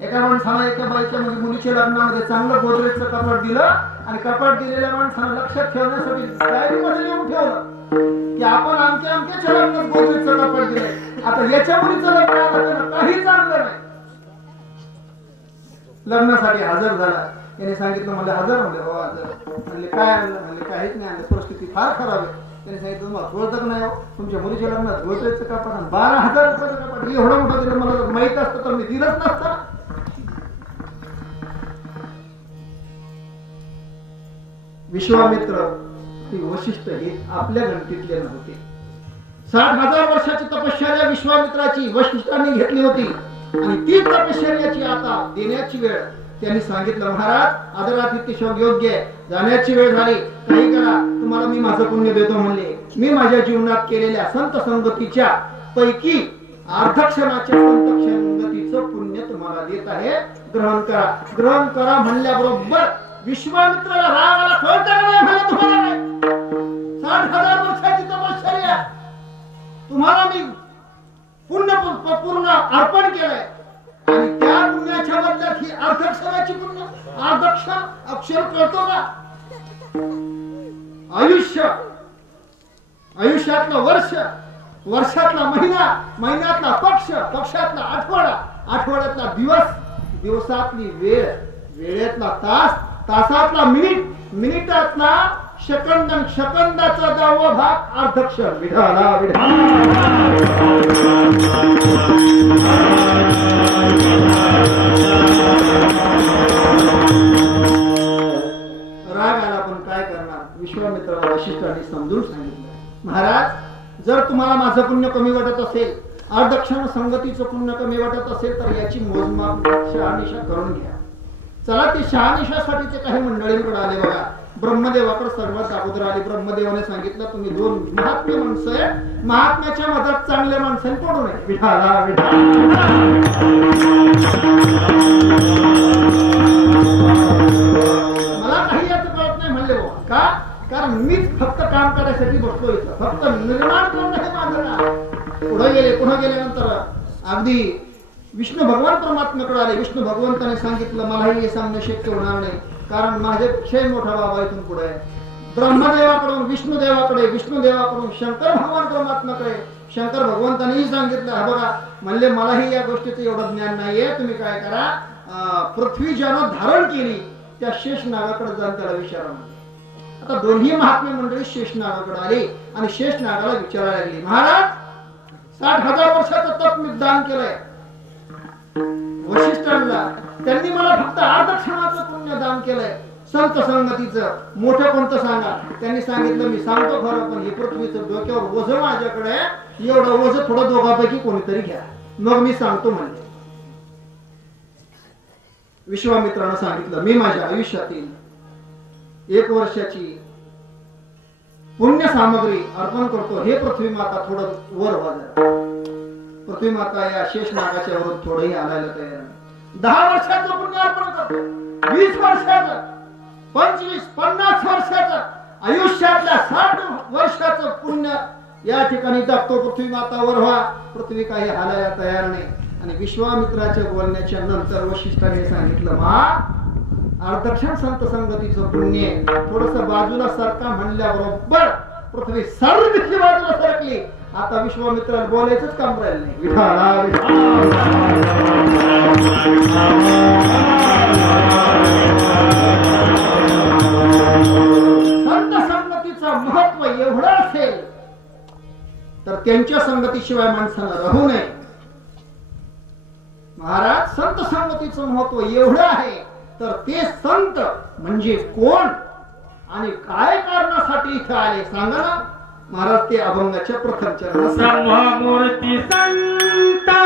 एका माणसाला एका बाईच्या म्हणजे मुलीच्या लग्नामध्ये चांगलं गोदरेजचं कपाट दिलं आणि कपाट दिलेल्या माणसानं लक्षात ठेवण्यासाठी डायरीमध्ये लिहून ठेवलं की आपण आमच्या लग्नात गोदरेजचं कपाट दिलंय, आता याच्या मुलीचं लग्न आलं काही चांगलं नाही. लग्नासाठी हजर झाला, त्याने सांगितलं मला हजर म्हणले हो हजर म्हणले काय आणलं म्हणले काहीच नाही आणलं, परिस्थिती फार खराब आहे. त्याने सांगितलं तुम्हाला कळतं नाही हो तुमच्या मुलीच्या लग्नात गोदरेजचं कपाट 12,000 रुपयाचं कपाट एवढं मोठं दिलं, मला जर माहित असतं तर मी दिलंच नसतं. विश्वामित्र वशिष्ठ हे आपल्या गणतीतले नव्हते. 60,000 वर्षाची तपश्चर्या विश्वामित्राची वशिष्ठांनी घेतली होती आणि ती तपश्चर्याची आता देण्याची वेळ. त्यांनी सांगितलं महाराज आदरातिथ्य योग्य आहे, जाण्याची वेळ झाली, काही करा, तुम्हाला मी माझं पुण्य देतो म्हणले. मी माझ्या जीवनात केलेल्या संत संगतीच्या पैकी अर्धक्षणाच्या संत संगतीचं पुण्य तुम्हाला देत आहे, ग्रहण करा. ग्रहण करा म्हणल्याबरोबर विश्वामित्राला राग आला, कळतं नाही म्हणलं तुम्हाला नाही. 60,000 वर्षाची तपश्चर्या तुम्हाला मी पुण्य पूर्ण अर्पण केलंय आणि त्या पुण्याच्या बदल्यात ही अर्धक्षराची पुण्य. अर्धक्षर अक्षर कळतो का? आयुष्य, आयुष्यातलं वर्ष, वर्षातला महिना, महिन्यातला पक्ष, पक्षातला आठवडा, आठवड्यातला दिवस, दिवसातली वेळ, वेळेतला तास, तासातला मिनिट, मिनिटातला सेकंद, सेकंदाचा 10वा भाग अर्धक्षर. विढाला राग आला, पण काय करणार. विश्वामित्राला वशिष्ठांनी समजून सांगितलं महाराज जर तुम्हाला माझं पुण्य कमी वाटत असेल, अर्धक्षण संगतीचं पुण्य कमी वाटत असेल तर याची मोजमाप शहानिशा करून घ्या. चला ते शहानिशासाठीचे काही मंडळींकडे आले बघा. ब्रह्मदेवाकडे सर्वात अगोदर आले. ब्रह्मदेवाने सांगितलं तुम्ही 2 महात्मे माणसं आहे, महात्म्याच्या मधात चांगल्या माणसांनी पडू नये. विठाला विठा मला काही याचं कळत नाही म्हणले बाबा. का? कारण मीच फक्त काम करायसाठी बसलो इथं, फक्त निर्माण करणं हे माझं काम. पुढे गेल्यानंतर अगदी विष्णू भगवान परमात्म्याकडे आले. विष्णू भगवंताने सांगितलं मलाही हे सांगणं शक्य होणार नाही, कारण माझ्यापेक्षाही मोठा बाबा इथून पुढे आहे. ब्रह्मदेवाकडून विष्णुदेवाकडे, विष्णुदेवाकडून शंकर भगवान परमात्म्याकडे. शंकर भगवंतानेही सांगितलं हा बघा म्हणले मलाही या गोष्टीचं एवढं ज्ञान नाहीये, तुम्ही काय करा, पृथ्वी ज्यानं धारण केली त्या शेष नागाकडे जाऊन त्याला विचारा. आता दोन्ही महात्मे मंडळी शेष नागाकडे आली आणि शेष नागाला विचारायला लागली महाराज 60,000 वर्षाचं तप मी दान केलंय वशिष्ठांना, त्यांनी मला फक्त अर्धक्षणाचं पुण्य दान केलंय. संत संगतीचं मोठं कोणतं सांगा. त्यांनी सांगितलं मी सांगतो खरं, पण हे पृथ्वीचं डोक्यावर ओझं माझ्याकडे, एवढं ओझं थोडं दोघांपैकी कोणीतरी घ्या, मग मी सांगतो म्हणले. विश्वामित्रानं सांगितलं मी माझ्या आयुष्यातील 1 वर्षाची पुण्य सामग्री अर्पण करतो. हे पृथ्वी माता थोडं वर वाजा. पृथ्वी माता या शेष नागाच्या वरून थोडंही आणायला तयार नाही. 10 वर्षाचं पुण्य अर्पण करतो, 20 वर्षाचं, 25, 50 वर्षाचं, आयुष्यातल्या 60 वर्षाचं पुण्य या ठिकाणी टाकतो. पृथ्वी माता वर व्हा. पृथ्वी काही हालायला तयार नाही. आणि विश्वामित्राच्या बोलण्याच्या नंतर वशिष्ठाने सांगितलं मा अर्धक्षण संत संगतीचं पुण्य थोडस बाजूला सरका म्हणल्याबरोबर पृथ्वी सर्व बाजूला सरकली. आता विश्वामित्राला बोलायचंच काम राहिलं नाही. संत संगतीचं महत्व एवढं असेल तर त्यांच्या संगतीशिवाय माणसाला राहू नये. महाराज संत संगतीचं महत्व एवढं आहे तर ते संत म्हणजे कोण आणि काय कारणासाठी इथे आले सांगा ना. महाराज ते अभंगाच्या प्रथम चरण ब्रह्ममूर्ती संता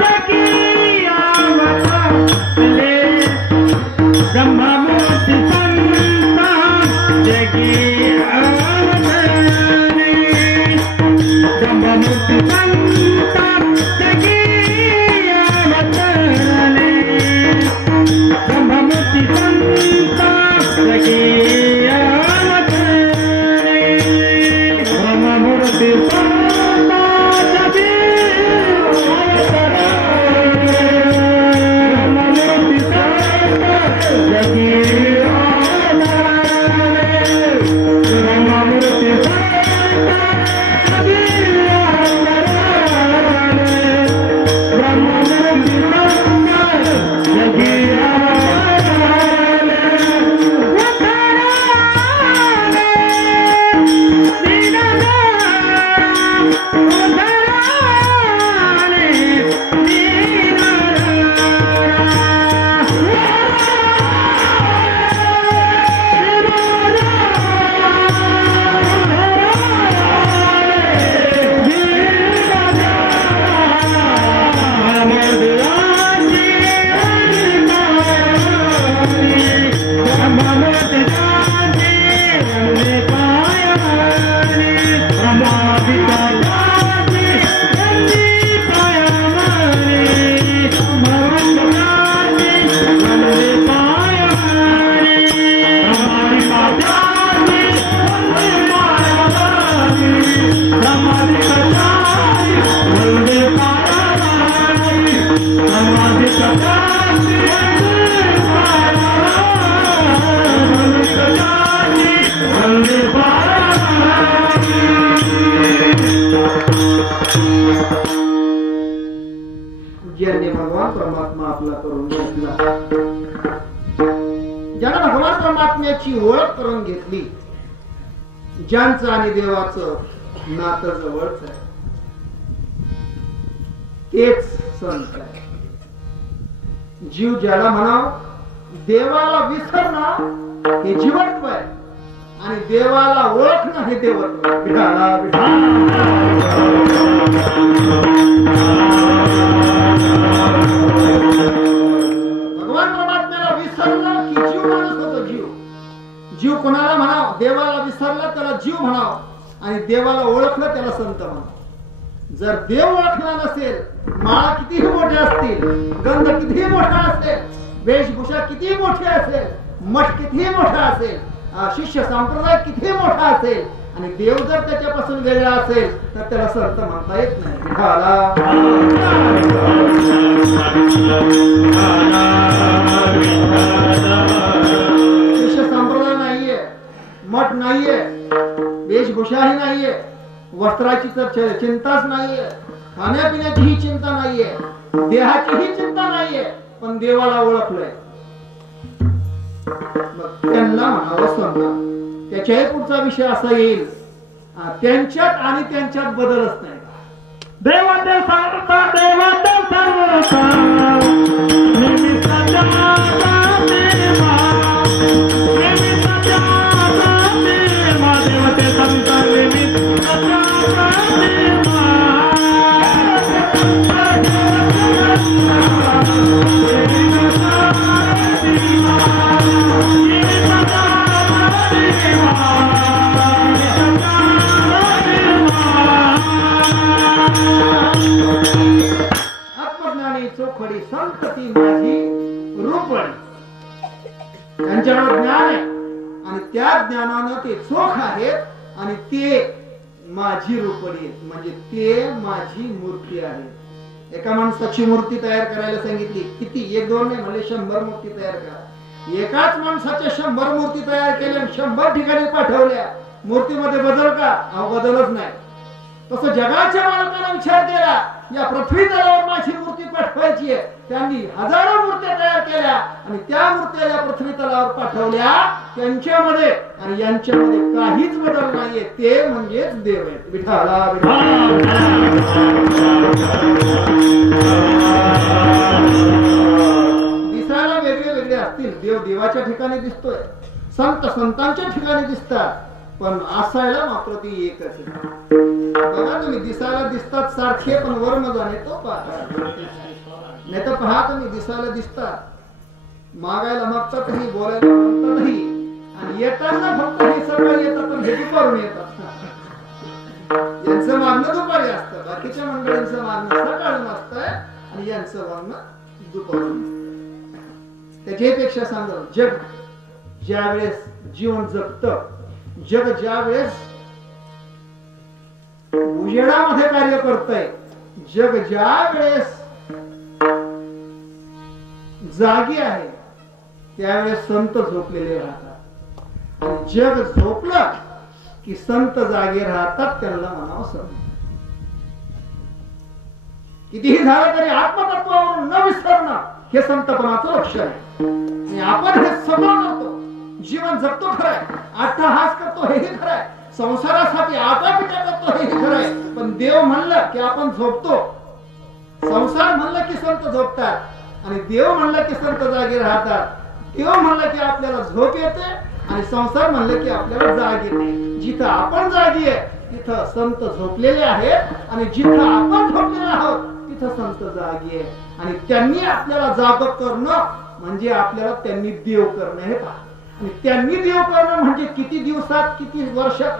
जगी अवतरले, ब्रह्ममूर्ती संता जगी अवतरले, ब्रह्ममूर्ती संता जगी अवतरले, ब्रह्ममूर्ती संता जगी जगी भगवान परमात्मा आपला करून घेतला. ज्यानं भगवान परमात्म्याची ओळख करून घेतली, ज्यांचं आणि देवाचं नातं जवळच आहे, तेच संत आहे. जीव ज्याला म्हणाव देवाला विसरणं हे जीवत्व आहे आणि देवाला ओळखणं हे देवत्व आहे. विठाला भगवान परमात्म्याला विसरलं की जीव माणूस होतो. जीव कोणाला म्हणाव, देवाला विसरला त्याला जीव म्हणाव आणि देवाला ओळखलं त्याला संत म्हणाव. जर देव ओळखला नसेल, माळा कितीही मोठ्या असतील, गंध कितीही मोठा असेल, वेशभूषा कितीही मोठी असेल, मठ कितीही मोठा असेल, शिष्य संप्रदाय कितीही मोठा असेल आणि देव जर त्याच्यापासून वेगळा असेल तर त्याला संत म्हणता येत नाही. शिष्य संप्रदाय नाहीये, मठ नाहीये, वेशभूषाही नाहीये, वस्त्राची तर चिंताच नाहीये, खाण्यापिण्याचीही चिंता नाहीये, देहाचीही चिंता नाहीये, पण देवाला ओळखलंय. मग त्यांना म्हणावं संत. त्याच्याही पुढचा विषय असा येईल, त्यांच्यात आणि त्यांच्यात बदलच नाही. देवाचे सर्वता देवाचे सर्वता निमित्ताच्या देवा निमित्ताच्या देवा देवाचे संत निमित्ताच्या आत्मज्ञानी चोखडी संतती माझी रूपणी. त्यांच्यावर ज्ञान आहे आणि त्या ज्ञानानं ते चोख आहेत आणि ते माझी रूपणी आहेत, म्हणजे ते माझी मूर्ती आहे. एका माणसाची मूर्ती तयार करायला सांगितली, किती? 1-2 नाही म्हणजे 100 मूर्ती तयार करा. एकाच माणसाच्या 100 मूर्ती तयार केल्या, 100 ठिकाणी पाठवल्या, मूर्तीमध्ये बदल का? अहो बदलच नाही. तसं जगाच्या मालकाला विचार केला, या पृथ्वी तलावर माझी मूर्ती पाठवायची आहे, त्यांनी हजारो मूर्त्या तयार केल्या आणि त्या मूर्त्या या पृथ्वी तलावर पाठवल्या. त्यांच्यामध्ये आणि यांच्यामध्ये काहीच बदल नाहीये, ते म्हणजेच देव आहेत. विठाला दिसायला वेगळे वेगळे असतील, देव देवाच्या ठिकाणी दिसतोय, संत संतांच्या ठिकाणी दिसतात, पण असायला मात्र ती एकच आहे. बघा तुम्ही, दिसायला दिसतात सारखे, पण वर्म जाणे तो नाही तर पहा तुम्ही, दिसायला दिसतात, मागायला मागतातही, बोलायला म्हणतातही, आणि येताना फक्त हे सकाळी येतात पण हे दुपारून येतात. यांचं मागणं दुपारी असतं, बाकीच्या मंडळींचं मागणं सकाळून असतंय आणि यांचं मागणं दुपारून. त्याच्यापेक्षा सांगा, जग ज्या वेळेस जीवन जगत, जग ज्या वेळेस उजेडामध्ये कार्य करतय, जग ज्या वेळेस जागी आहे त्यावेळेस संत झोपलेले राहतात आणि जग झोपलं की संत जागे राहतात. त्यांना म्हणावं संत. कितीही झालं तरी आत्मतत्वावरून न विसरणं हे संतपणाचं लक्ष आहे. आणि आपण हे सगळं करतो, जीवन जगतो खरंय, अट्टहास करतो हेही खरंय, संसारासाठी आटापिटा करतो हेही खरंय, पण देव म्हणलं की आपण झोपतो. संसार म्हणलं की संत झोपतात आणि देव म्हणलं की संत जागे राहतात. देव म्हणलं की आपल्याला झोप येते आणि संसार म्हणलं की आपल्याला जाग येते. जिथं आपण जागी आहे तिथं संत झोपलेले आहेत आणि जिथं आपण झोपलेले आहोत तिथं संत जागी आहे. आणि त्यांनी आपल्याला जाग करणं म्हणजे आपल्याला त्यांनी देव करणं हे पहा. आणि त्यांनी देव करणं म्हणजे किती दिवसात, किती वर्षात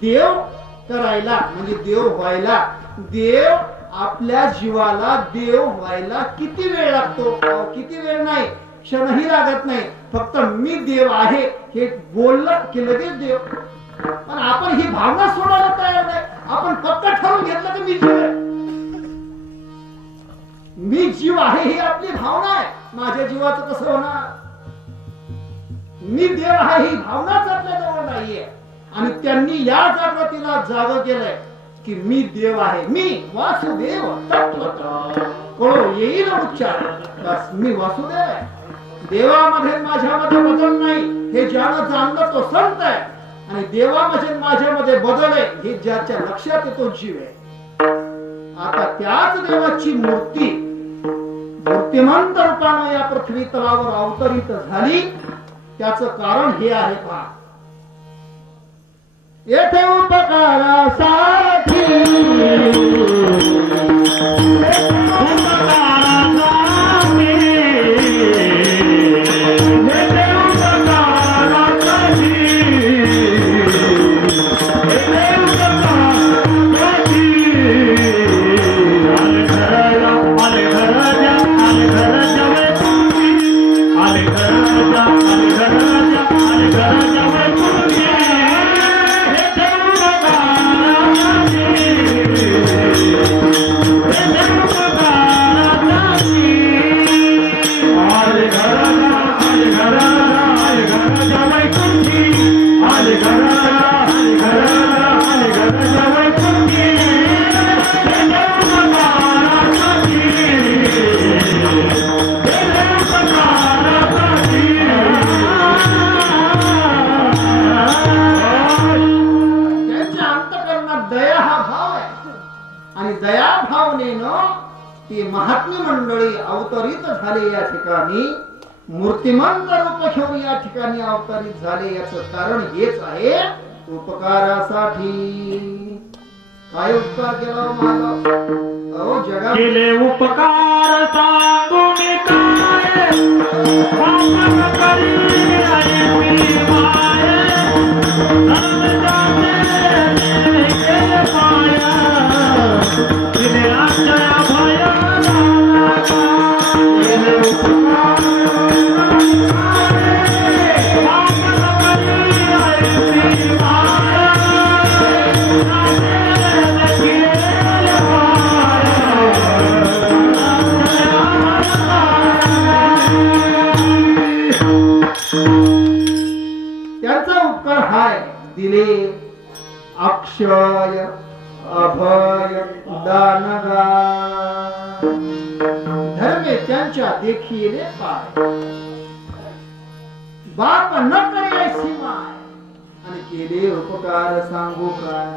देव करायला, म्हणजे देव व्हायला. देव आपल्या जीवाला देव व्हायला किती वेळ लागतो? किती वेळ नाही, क्षणही लागत नाही. फक्त मी देव आहे हे बोललं की लगेच देव. पण आपण ही भावना सोडायला तयार नाही. आपण फक्त ठरवून घेतलं की मी जीव आहे, मी जीव आहे ही आपली भावना आहे. माझ्या जीवाचं कसं होणार? मी देव आहे ही भावनाच आपल्या जवळ नाहीये. आणि त्यांनी या जागृतीला जाग केलंय की मी देव आहे, मी वासुदेव तत्वतः. फळ येईल उच्चार. बस मी वासुदेव आहे. देवामध्ये माझ्यामध्ये बदल नाही हे ज्यानं जाणलं तो संत आहे. आणि देवामध्ये माझ्यामध्ये बदल आहे हे ज्याच्या लक्षात येतो जीव आहे. आता त्याच देवाची मूर्ती मूर्तिमंत रूपाने या पृथ्वी तलावर अवतरित झाली. त्याचं कारण हे आहे पहा. येथे उपकारासाठी महात्मे मंडळी अवतरित झाले या ठिकाणी. मूर्तिमंत रूप घेऊन या ठिकाणी अवतरित झाले. याचं कारण हेच आहे उपकारासाठी. काय उपकार केला महाराज? जगा केले उपकार सांगून काय पावन करी आई माये. केले पाया केले आशया भया. त्याचा उपकार हाय दिले अक्षय अभय दानगा. धर्मे त्यांच्या देखिले पाय. बाप न करे शिवाय आणि केले उपकार सांगू काय.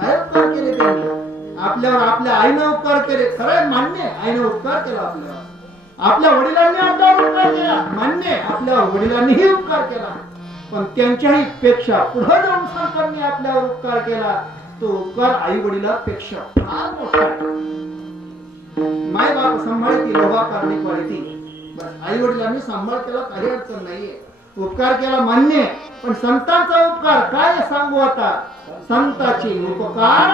काय उपकार केले त्यांनी आपल्यावर? आपल्या आईनं उपकार केले. खरंय, मान्य. आईनं उपकार केला आपल्यावर. आपल्या वडिलांनी आपल्यावर उपकार केला. मान्य. आपल्या वडिलांनीही उपकार केला. पण त्यांच्याही पेक्षा पुढे जाऊन संतांनी आपल्यावर उपकार केला. तो उपकार आई वडिलांपेक्षा फार मोठा आहे. माय बाप सांभाळती लोहा करणे पडती. बस आई वडिलांनी सांभाळ केला, काही अडचण नाहीये. उपकार केला मान्य. पण संतांचा उपकार काय सांगू आता. संताची उपकार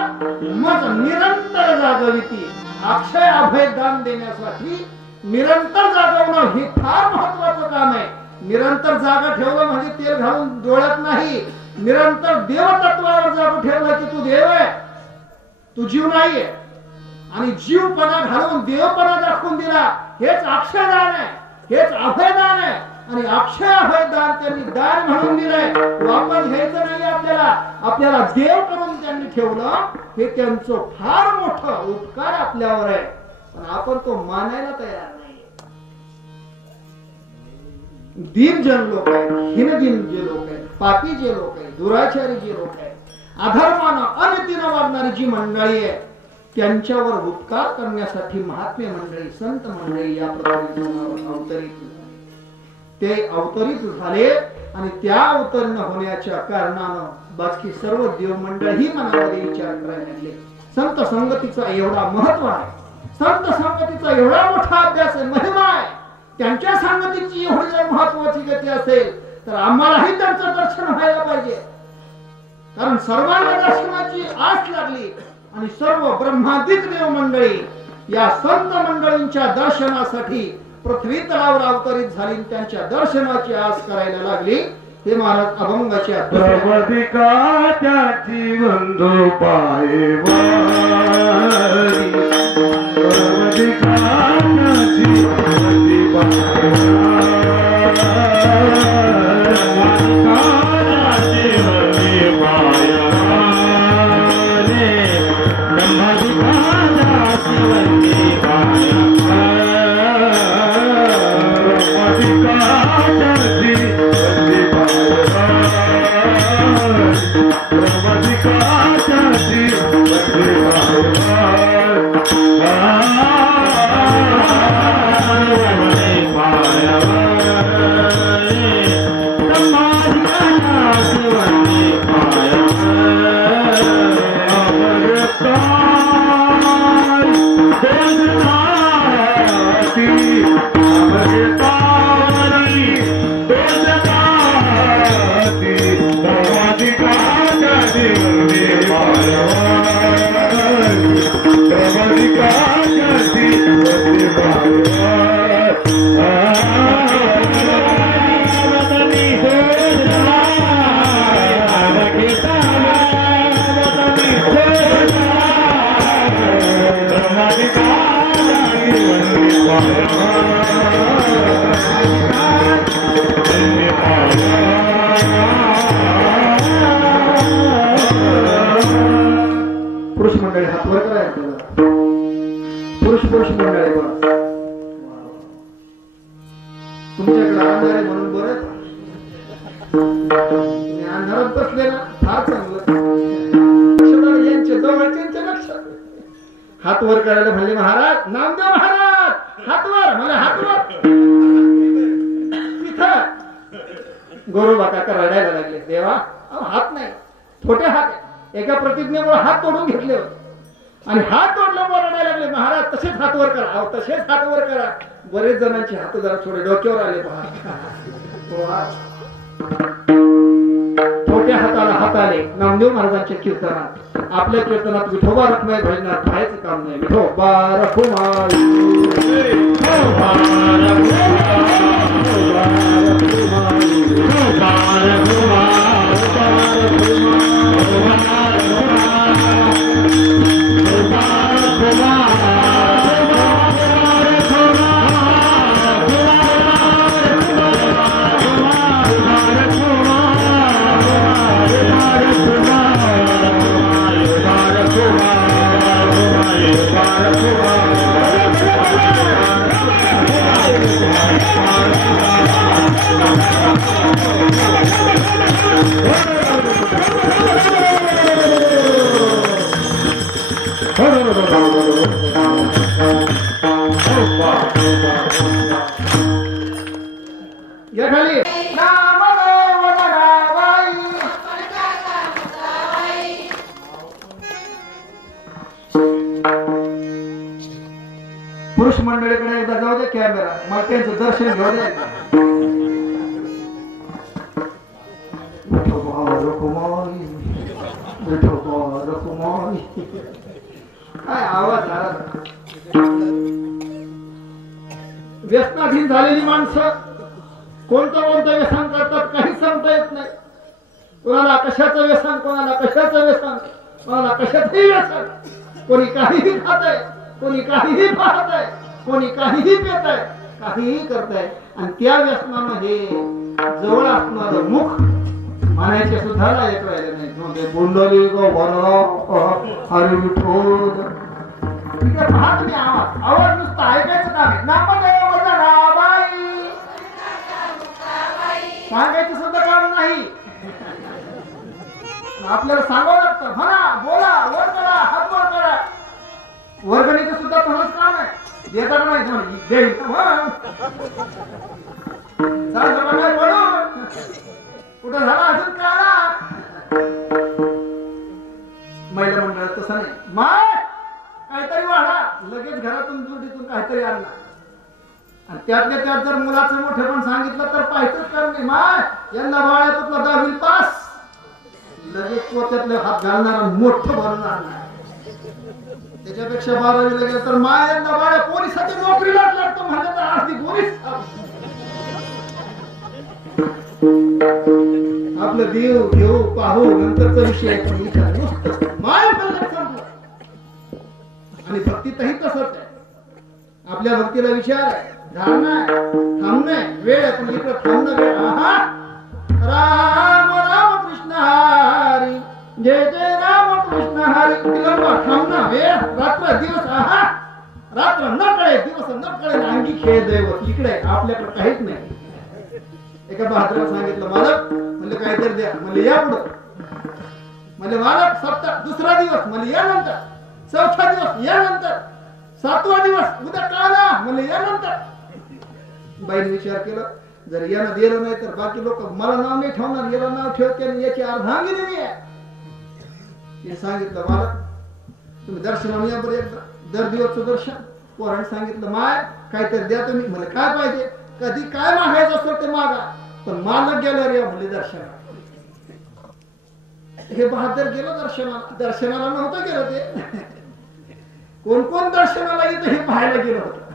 मग निरंतर जागविती. अक्षय अभय दान देण्यासाठी निरंतर जागवणं हे फार महत्वाचं काम आहे. निरंतर जागा ठेवलं म्हणजे तेल घालून डोळ्यात नाही. निरंतर देवतत्वावर जागू ठेवलं की तू देव आहे, तू जीव नाहीये. आणि जीवपणा घालून देवपणा दाखवून दिला. हेच अक्षयदान आहे, हेच अभयदान आहे. आणि अक्षय अभयदान त्यांनी दान म्हणून दिलंय. वापस घ्यायचं नाही आपल्याला. आपल्याला देव करून त्यांनी ठेवलं. हे त्यांचं फार मोठं उपकार आपल्यावर आहे. पण आपण तो मानायला तयार नाही. दीन जन लोक आहेत, हीनदीन जे लोक आहेत, पापी जे लोक आहेत, दुराचारी जे लोक आहेत, अधर्मानं अनितीनं वागणारी जी मंडळी आहे, त्यांच्यावर उपकार करण्यासाठी महात्मे मंडळी, संत मंडळी या पृथ्वीवर अवतरित झाले. ते अवतरित झाले आणि त्या अवतरण होण्याच्या कारणानं बाकी सर्व देव मंडळी मनामध्ये विचार करायला लागले. संत संगतीचा एवढा महत्व आहे, संत संगतीचा एवढा मोठा अभ्यास आहे, महिमा आहे. त्यांच्या संगतीची एवढी जर महत्वाची गती असेल तर आम्हालाही त्यांचं दर्शन व्हायला पाहिजे. कारण सर्वांना दर्शनाची आस लागली आणि सर्व ब्रह्मादिक देव मंडळी या संत मंडळींच्या दर्शनासाठी पृथ्वी तलावर अवतरित झाली. त्यांच्या दर्शनाची आस करायला लागली. हे महाराज अभंगाच्या प्रवधिकाची बंधू पाये वारी, प्रवधिकाची बंधू पाये वारी, पुरुष मंडळी हात वर करायचं पुरुष मंडळी बस तुमच्याकडे अंधारे म्हणून बरं तुम्ही अंधारात बसले ना फार चांगलं यांच्या जवळच्या लक्षात हात वर करायला म्हणले महाराज नामदेव महाराज हात वर मला हात वर तिथं गोरोबा काका रडायला लागले देवा हात नाही छोटे हात आहे एका प्रतिज्ञेमुळे हात तोडून घेतले होते आणि हात तोडल्यामुळे रडायला लागले महाराज तसेच हात वर करा तसेच हात वर करा बरेच जणांचे हात जरा थोडे डोक्यावर आले पहा छोट्या हाताला हात आले नामदेव महाराजांच्या कीर्तनात आपल्या कीर्तनात विठोबा रखमाई भजनात राहायचं काम नाही विठोबा रखमाई या खाली पुरुष मंडळीकडे एकदा जाऊ दे कॅमेरा मला त्यांचं दर्शन घेऊ दे काय आवाज आला व्यसनाधीन झालेली माणसं कोणतं व्यसन करतात काही सांगता येत नाही कोणाला कशाचं व्यसन कोणाला कशाचं व्यसन कोणाला कशाचंही व्यसन कोणी काहीही खात आहे कोणी काहीही पाहत आहे कोणी काहीही पेत आहे काहीही करत आहे आणि त्या व्यसनामध्ये जवळ असणार मुख म्हणायचे सुद्धा लायक राहिले नाही बोंडली गो हरी विठोद पहा तुम्ही आवाज नुसता ऐकायचं काम आहे नामदेव जनाबाई सांगायचं सुद्धा काम नाही आपल्याला सांगावं लागतं म्हणा बोला वर करा हात वर करा वर्गणीचं सुद्धा तसंच काम आहे देतात नाही देईल कुठं झाला अजून काढा महिला मंडळात तसं नाही माय काहीतरी वाढा लगेच घरातून जोडीतून काहीतरी आणला आणि त्यातल्या त्यात जर मुलाचं मोठे पण सांगितलं तर पाहिजेच काम नाही माय यांना बाळ्यातला 10वी पास लगेच पोत्यातले हात घालणारा मोठं भरून आणणार त्याच्यापेक्षा 12वीला गेलं तर मायांना बाळ्या पोलिसाची नोकरीला लागतो म्हणलं तर अर्धी पोलीस आपलं देव घेऊ पाहू नंतरचा विषय माय संपलं आणि भक्तीतही तसंच आहे आपल्या भक्तीला विचार आहे धारणा आहे थांबणं वेळ आहे पण इकडं थांबणं वेळ राम राम कृष्ण हरी जय जय राम कृष्ण हरी थांबणं वेळ रात्र दिवस रात्र न कळे दिवस न कळे अंगी खेळ दैवत इकडे आपल्याकडे काहीच नाही एका बहादराला सांगितलं मालक म्हणलं काहीतरी द्या म्हणले या पुढं म्हणले मालक सप्ताह दुसरा दिवस म्हणले या नंतर चौथा दिवस या नंतर 7वा दिवस उद्या काला म्हणले या नंतर बाईने विचार केला जर यानं दिलं नाही तर बाकी लोक मला नाव नाही ठेवणार याला नाव ठेवते आणि याची अर्धांगिनी नाही आहे तिने सांगितलं मालक तुम्ही दर्शनाला या बरं एकदा दर दिवसचं दर्शन पोराने सांगितलं माय काहीतरी द्या तुम्ही म्हणले काय पाहिजे कधी काय मागायचं असतं ते मागा पण मालक गेल्यावर या म्हणले दर्शनाला हे बहादर गेलं दर्शनाला नव्हतं गेलं ते कोण कोण दर्शनाला येतं हे पाहायला गेलं होतं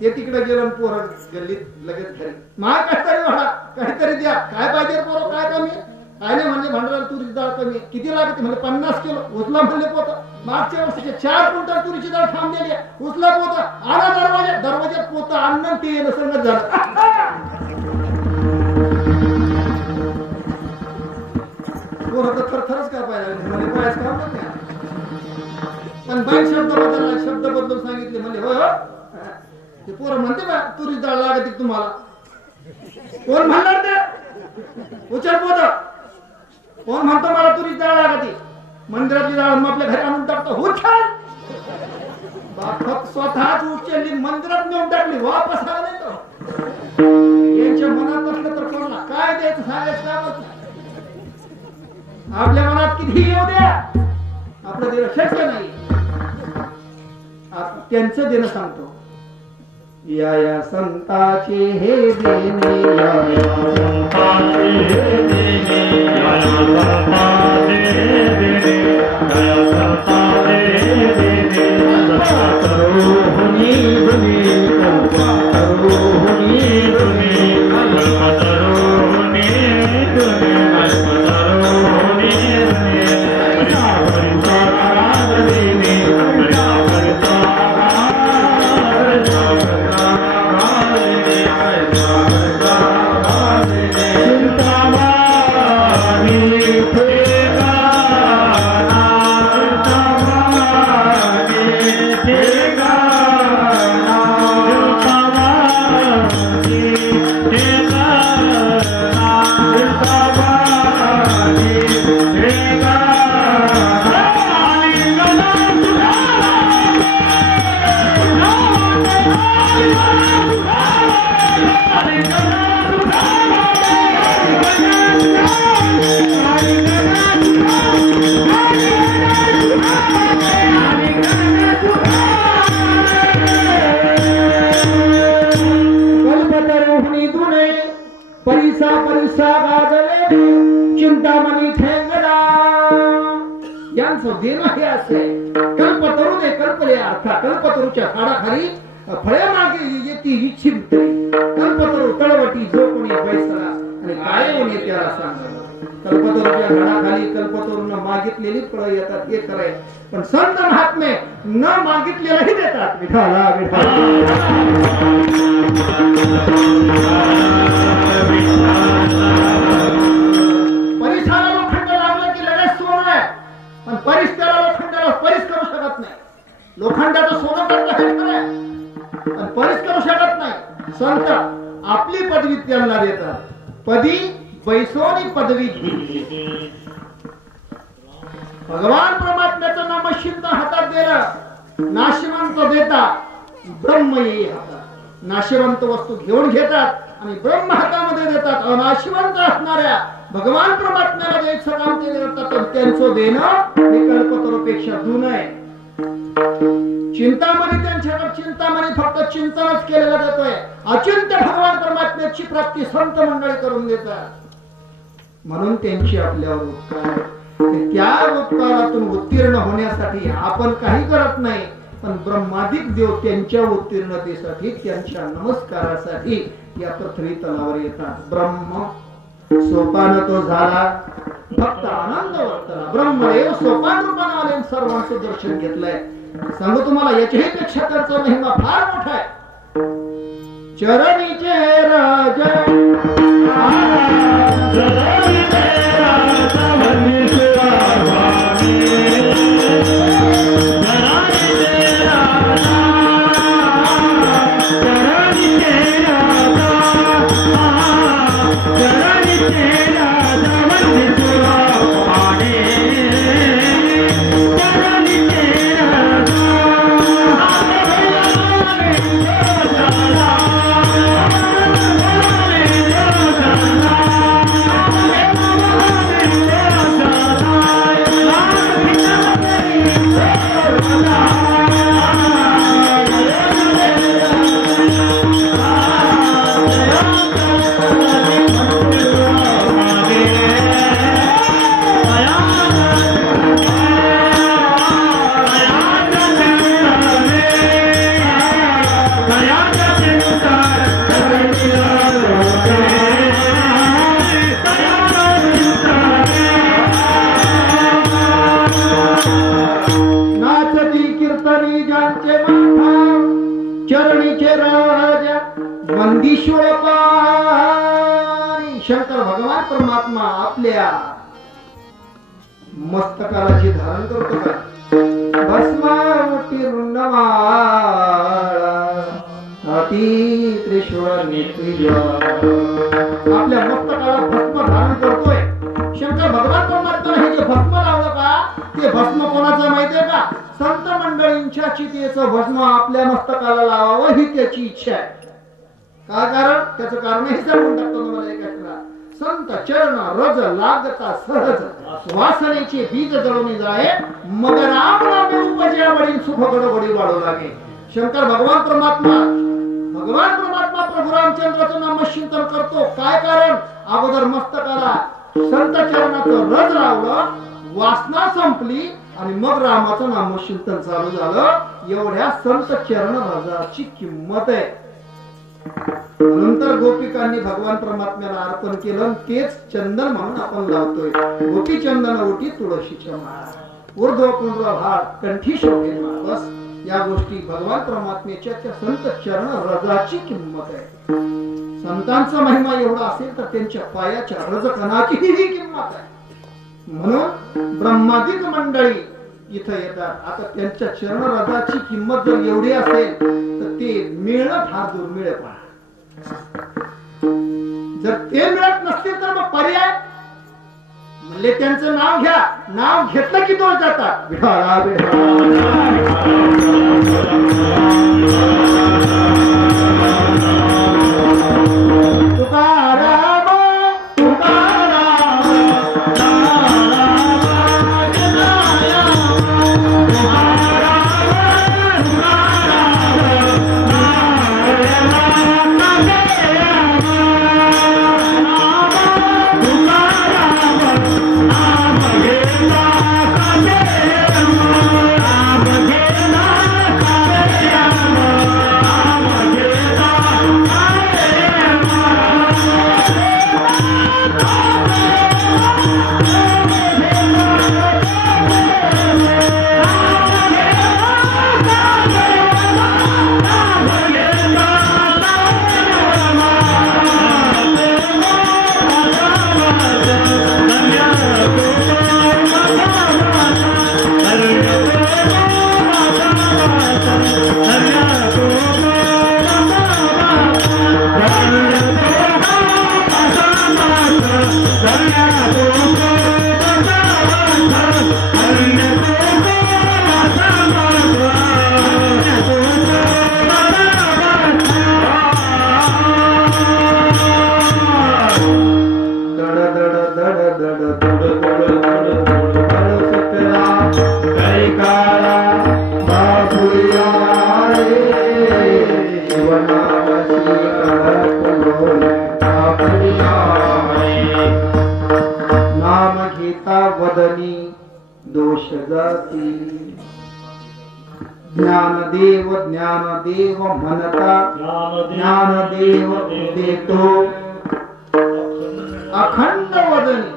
ते तिकडे गेलं पोरं गल्लीत लगेच घरी माय काहीतरी वाढा काहीतरी द्या काय पाहिजे पोरं काय कमी काय नाही म्हणले भांडवल तुरीची डाळ कमी किती लागते म्हणजे 50 किलो उचला म्हणले पोत मागच्या वर्षीचे 4 क्विंटल तुरीची डाळ थांबलेली आहे. उचला पोत आला दरवाज्यात पोत आणणं ते नसंगत झालं. पोरं तर थरथरच का पाहिजे म्हणजे पायाच काम नाही. पण बाई शब्द बदलला, शब्द बदलून सांगितले म्हणजे होय हो ते पोरं म्हणते बा तुरीची डाळ लागते तुम्हाला. कोण म्हणणार ते? उचल पोत. कोण म्हणतो मला तुरीची डाळ लागते? मंदिरातली डाळ मग आपल्या घरी आणून टाकतो. उचल बापत स्वतःच उचलली मंदिरात नेऊन टाकली. वापस आला नाही तो. यांच्या मनात असलं तर कोणाला काय द्यायचं सांगायचं कामच नाही. आपल्या मनात किती येऊ द्या आपलं देणं शक्य नाही. त्यांचं देणं सांगतो. या संताचे हे देणे, या संताचे हे देणे, या संताचे हे देणे, या संताचे हे देणे, करोहुनी दुनी, करोहुनी दुनी, करोहुनी दुनी, चिंतामणी ठेंगडा यांचं देणं हे असे. कल्पतरू दे कल्पले अर्था, कल्पतरूच्या झाडाखाली फळे मागे येती इच्छित कल्पतरू तळवटी जो कोणी बैसला आणि काय होणे त्याला सांगा. कल्पतरूच्या झाडाखाली कल्पतरूनं मागितलेली फळं येतात हे खरंय. पण संत महात्मे न मागितलेलंही देतात. विठाला परिसराला लोखंड लागलं की लगेच सोनं आहे. पण परिसराला लोखंडाला परिस करू शकत नाही. लोखंडाचं सोनं करता हे खरं आहे पण परिस करू शकत नाही. संत आपली पदवी त्यांना देतात. पदी बैसोनी पदवी घेतली. भगवान परमात्म्याचं नाम शिंद हातात दिलं. नाशिवंत देतात ब्रह्म येई हातात. नाशिवंत वस्तू घेऊन घेतात आणि ब्रह्म हातामध्ये देतात. अनाशिवंत असणाऱ्या भगवान परमात्म्याला द्यायचं काम ते करतात. त्यांचं देणं हे कल्पतरूपेक्षा दून आहे. चिंतामणी त्यांच्याकडे चिंतामणी फक्त चिंतनच केलेलं जातोय. अचिंत्य भगवान परमात्म्याची प्राप्ती संत मंडळी करून देतात. म्हणून त्यांची आपल्यावर उपकार. त्या उपकारातून उत्तीर्ण होण्यासाठी आपण काही करत नाही. पण ब्रह्मादिक देव त्यांच्या उत्तीर्णतेसाठी त्यांच्या नमस्कारासाठी या पृथ्वी तलावर येतात. ब्रह्म सोपान तो झाला भक्त आनंद वर्तला. ब्रह्मदेव सोपान रूपाने आले सर्वांचं दर्शन घेतलंय. सांगू तुम्हाला याच्याही पेक्षा त्याचा महिमा फार मोठा आहे. चरणीचे राजा चरणीचे राजा मंदीश्वर पाणी शंकर भगवान परमात्मा आपल्या मस्तकाला जे धारण करतो का भस्मावटी रुंडमाळा अति त्रिशूळ नेत्री आपल्या मस्तकाला भस्म धारण करतोय शंकर भगवान परमात्मा हे जे भस्म लावलं का ते भस्म कोणाचं माहितीये का संत मंडळींच्या चितेचं भस्म आपल्या मस्तकाला लावावं ही त्याची इच्छा आहे काय कारण त्याचं कारण हे सांगून टाकतो तुम्हाला एका संत चरण रज लागता सहज वासनेचे बीज जळून जाळे मग राम नामे उपजया बळी सुख गडबडी वाढू लागे शंकर भगवान परमात्मा प्रभू रामचंद्राचं नामचिंतन करतो काय कारण अगोदर मस्तकाला संत चरणाचं रज लावलं वासना संपली आणि मग रामाचं नामचिंतन चालू झालं एवढ्या संत चरण रजाची किंमत आहे नंतर गोपिकांनी भगवान परमात्म्याला अर्पण केलं तेच चंदन म्हणून आपण लावतोय गोपी चंदन ओटी तुळशीच्या माळा ऊर्ध्व पुंड्र भाग कंठी शोभे बस या गोष्टी भगवान परमात्म्याच्या त्या संत चरण रजाची किंमत आहे संतांचा महिमा एवढा असेल तर त्यांच्या पायाच्या रजकणाची ही किंमत आहे म्हणून ब्रह्मादिक मंडळी इथं येतात आता त्यांच्या चरण रजाची किंमत जर एवढी असेल तर ते मिळणं फार दुर्मिळ आहे जर ते मिळत नसतील तर मग पर्याय म्हणले त्यांचं नाव घ्या नाव घेतलं की दोष जातात ज्ञानदेव म्हणता ज्ञानदेव देतो अखंड वदनी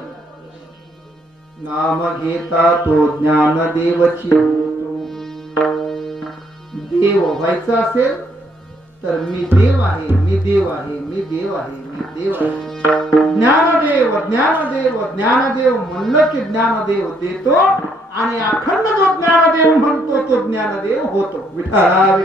नाम घेता तो ज्ञानदेवची होतो देव व्हायचं असेल तर मी देव आहे मी देव आहे मी देव आहे मी देव आहे ज्ञानदेव ज्ञानदेव ज्ञानदेव म्हणलं की ज्ञानदेव देतो आणि अखंड जो ज्ञानदेव म्हणतो तो ज्ञानदेव होतो विठ्ठला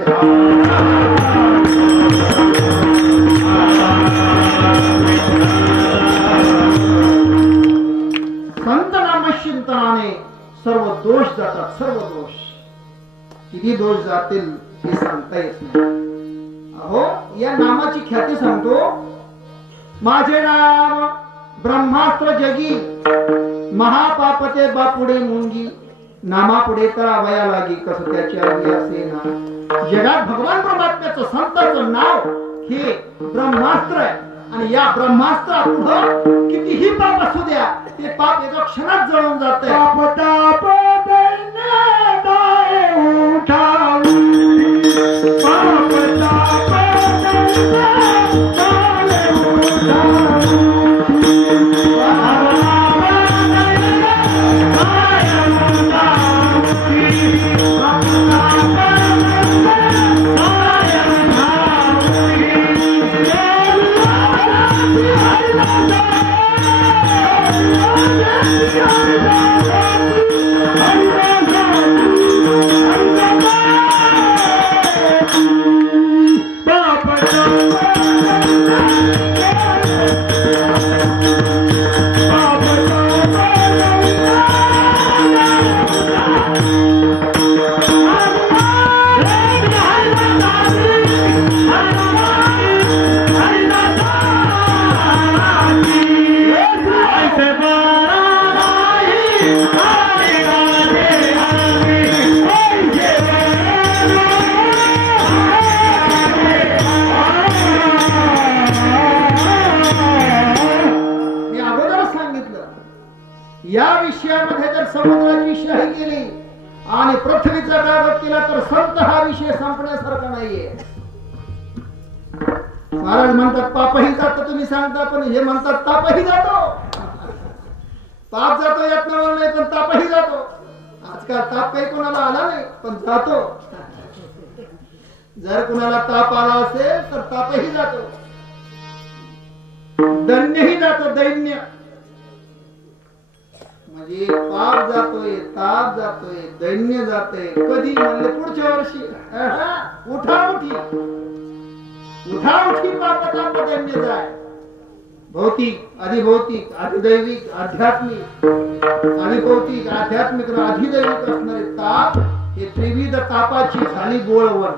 संत नामचिंतनाने सर्व दोष जातात सर्व दोष किती दोष जातील हे सांगता येत नाही अहो या नामाची ख्याती सांगतो माझे नाम ब्रह्मास्त्र जगी महापापते बापुढे मुंगी नामा पुढे करावया लागी कसं त्याची आगी असे ना जगात भगवान परमात्म्याचं संतांचं नाव हे ब्रह्मास्त्र आहे आणि या ब्रह्मास्त्रा पुढं कितीही पाप असू द्या ते पाप एका क्षणात जळून जाते आणि पृथ्वीचा गायब केला तर संत हा विषय संपण्यासारखा नाहीये. महाराज म्हणतात पापही जातो, तुम्ही सांगता, पण हे म्हणतात तापही जातो. ताप जातो यात नाव नाही, पण तापही जातो. आजकाल ताप काही कोणाला आला नाही, पण जातो. जर कुणाला ताप आला असेल तर तापही जातो, दैन्यही जातो. दैन्य म्हणजे पाप जातोय, ताप जातोय, दैन्य जातोय. कधी म्हणले पुढच्या वर्षी. उठाउठी उठाउठी पाप ताप दैन्य जाय. भौतिक, अधिभौतिक, अधिदैविक, आध्यात्मिक, अधिभौतिक, आध्यात्मिक, अधिदैविक असणारे ताप हे त्रिविध तापाची झाली गोळवण.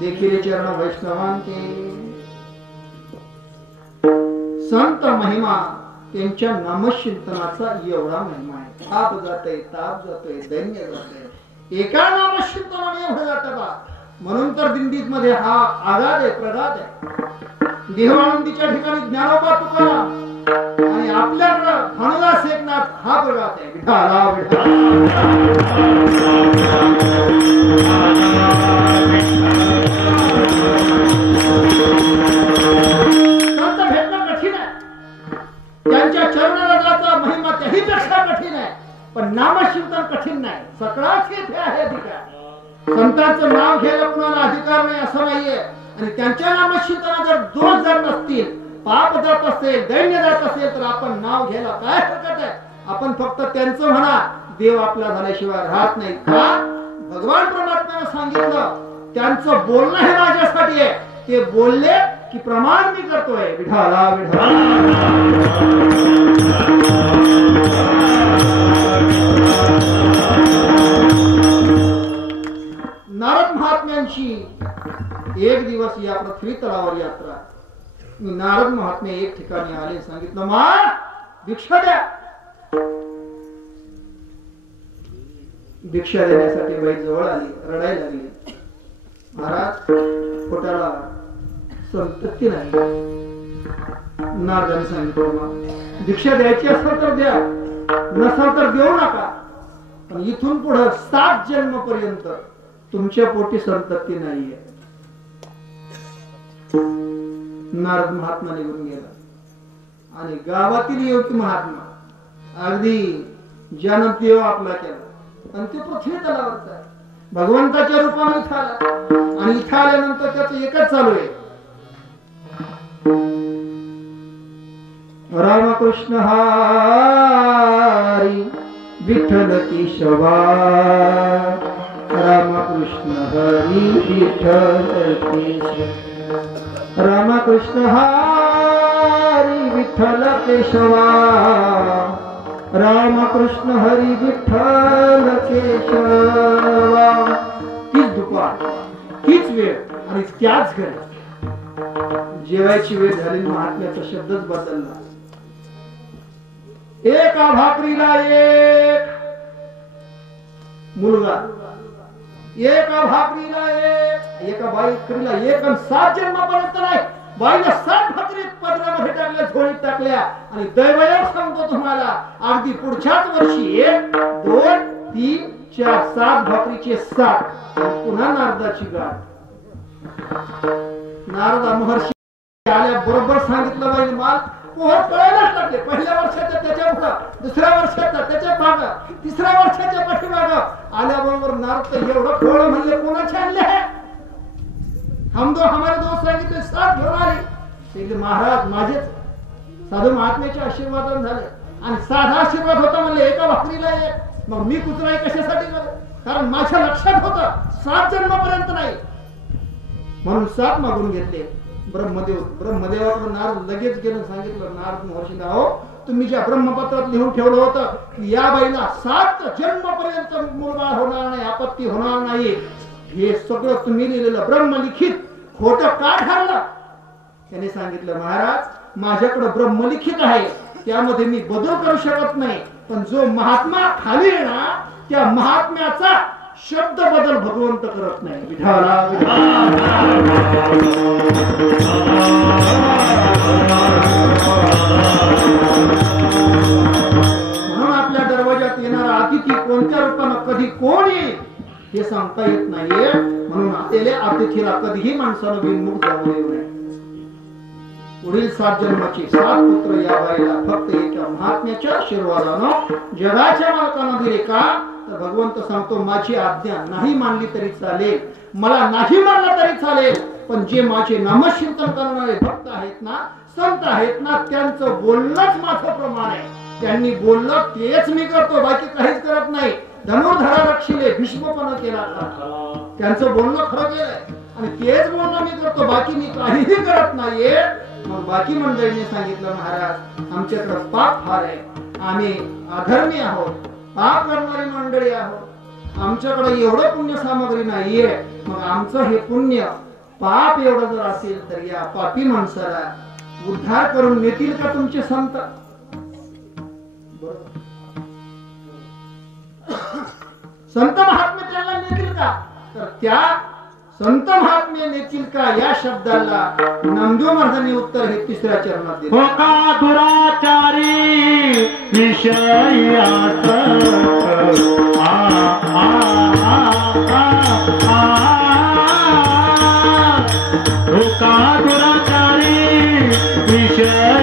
देखील चरण वैष्णवांचे संत महिमा, त्यांच्या नामचिंतनाचा एवढा महिमा आहे. ताप जातोय, ताप जातोय, दैन्य जातोय, एका नामचिंतनाने एवढं जातं का. म्हणून तर दिंडीत मध्ये हा आगाध आहे, प्रगाध आहे. देवानंदीच्या ठिकाणी ज्ञानोबा तुकाराम आणि आपल्याकडं भानुदास एकनाथ हा प्रगाध आहे. विठाला संत भेटणं कठीण आहे, त्यांच्या चरणाला जायचा महिमा त्याही पेक्षा कठीण आहे. पण नामचिंतन कठीण नाही, सकळाच येथे आहे अधिकार. संतांचं नाव घ्यायला कुणाला अधिकार नाही असं नाहीये. आणि त्यांच्या नामचिंतना जर दोष जर नसतील, पाप जात असेल, दैन्य जात असेल, तर आपण नाव घ्यायला काय हरकत आहे. आपण फक्त त्यांचं म्हणा, देव आपला झाल्याशिवाय राहत नाही. का भगवान परमात्म्याने सांगितलं त्यांचं बोलणं हे माझ्यासाठी आहे. ते बोलले की प्रमाण मी करतोय. विठाला विठाला. नारद महात्म्यांची एक दिवस या पृथ्वी तलावर यात्रा. नारद महात्मे एक ठिकाणी आले, सांगितलं मा भिक्षा द्या. भिक्षा देण्यासाठी बाई जवळ आली, रडायला लागली. महाराज पोटाला संतती नाही. नारदाने सांगितलं भिक्षा द्यायची असेल तर द्या, नसेल तर देऊ नका. पण इथून पुढे 7 जन्म पर्यंत तुमच्या पोटी संतती नाहीये. नारद महात्मा निघून गेला आणि गावातील योगी महात्मा अगदी ज्यानं देव आपला केला आणि ते पृथ्वी तलावरचा आहे, भगवंताच्या रूपाने इथं आला. आणि इथं आल्यानंतर त्याचं एकच चालू आहे, रामकृष्ण हरी विठ्ठल केशवा, रामकृष्ण हरी विठ्ठल केशवा, रामकृष्ण हरी विठ्ठल केशवा, रामकृष्ण हरी विठ्ठल केशवा. तीच दुपार, तीच वेळ आणि त्याच घरी जेवायची वेळ झाली. महात्म्याचा शब्दच बदलला. एका भाकरीला एक मुलगा, एका भाकरीला एक, एका भाकरीला एक, आणि 7 जन्मापर्यंत नाही. बाईला 7 भाकरी पदरामध्ये टाकल्या, झोळीत टाकल्या. आणि दैवयोग सांगतो तुम्हाला, अगदी पुढच्याच वर्षी 1, 2, 3, 4, 7 भाकरीचे 7. पुन्हा नारदाची गाठ. नारदा महर्षी आल्या बरोबर सांगितलं बाई माल पोहत कळायलाच लागले. पहिल्या वर्षाच्या त्याच्या पुढं, दुसऱ्या वर्षाच्या त्याच्या मागं, तिसऱ्या वर्षाच्या पाठीमागं आल्याबरोबर नारद एवढं खोळ म्हणले कोणाचे आणले आहे. हम दो हमारे दोस्त सांगितले 7 घेऊन आले. महाराज माझेच साधू महात्म्याचे आशीर्वाद झाले आणि साधा आशीर्वाद होता म्हणले एका भाकरीला एक. मग मी कुत्रा कशासाठी करू, कारण माझ्या लक्षात होतं 7 जन्मापर्यंत नाही, म्हणून 7 मागून घेतले. ब्रह्मदेवाकडे नारद लगेच गेलं, सांगितलं नारद महर्षीला, हो तुम्ही ज्या ब्रह्मपत्रात लिहून ठेवलं होतं की या बाईला 7 जन्मापर्यंत मुलगा होणार नाही, आपत्ती होणार नाही, हे सगळं तुम्ही लिहिलेलं ब्रह्मलिखित खोटं का ठरलं. त्याने सांगितलं महाराज माझ्याकडे ब्रह्मलिखित आहे, त्यामध्ये मी बदल करू शकत नाही. पण जो महात्मा खाली आहे ना, त्या महात्म्याचा शब्द बदल भगवंत करत नाही. विठाला म्हणून आपल्या दरवाजात येणारा अतिथी कोणत्या रूपानं कधी कोण येईल हे सांगता येत नाहीये. म्हणून आलेल्या अतिथीला कधीही माणसानं बिनमुख जाऊ नये. पुढील 7 जन्माची 7 पुत्र या बाईला फक्त एका महात्म्याच्या आशीर्वादानं जगाच्या मालकानं दिले का तर भगवंत सांगतो माझी आज्ञा नाही मानली तरी चालेल, मला नाही मानलं तरी चालेल, पण जे माझे नामचिंतन करणारे भक्त आहेत ना, संत आहेत ना, त्यांचं बोलणंच माझं प्रमाण आहे. त्यांनी बोललं तेच मी करतो, बाकी काहीच करत नाही. धनुर्धरा रक्षिले भीष्मपणा केला, त्यांचं बोलणं खरं केलंय आणि तेच बोलणं मी करतो, बाकी मी काहीही करत नाहीये. मग बाकी मंडळीने सांगितलं महाराज आमच्याकडे पाप फार आहे, आम्ही अधर्मी आहोत, पाप करणारी मंडळी आहोत, आमच्याकडे एवढं पुण्य सामग्री नाहीये. मग आमचं हे पुण्य पाप एवढं जर असेल तर या पापी माणसाला उद्धार करून नेतील का तुमचे संत? संत महात्मे त्याला नेतील का तर त्या संत महात्मे नेतील का या शब्दाला नामदेव महाराजांनी उत्तर हे 3ऱ्या चरणात दिले. हो का दुराचारी विषय का दुराचारी विषय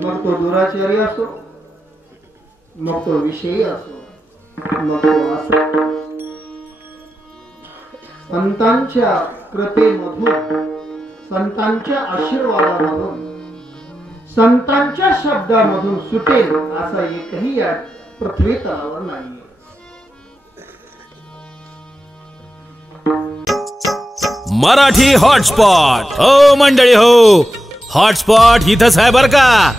मग तो दुराचारी असो, मग तो विषयी असो, मग तो असो, संतांच्या कृपेमधून, संतांच्या आशीर्वादामधून, संतांच्या शब्दामधून सुटेल असा एकही या पृथ्वी तलावर नाही. मराठी हॉटस्पॉट हो मंडळी हो, हॉटस्पॉट इथंच आहे बर का.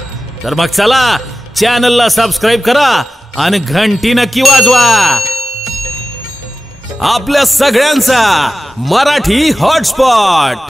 तर मग चला चॅनलला सबस्क्राईब करा आणि घंटी नक्की वाजवा. आपल्या सगळ्यांचा मराठी हॉटस्पॉट.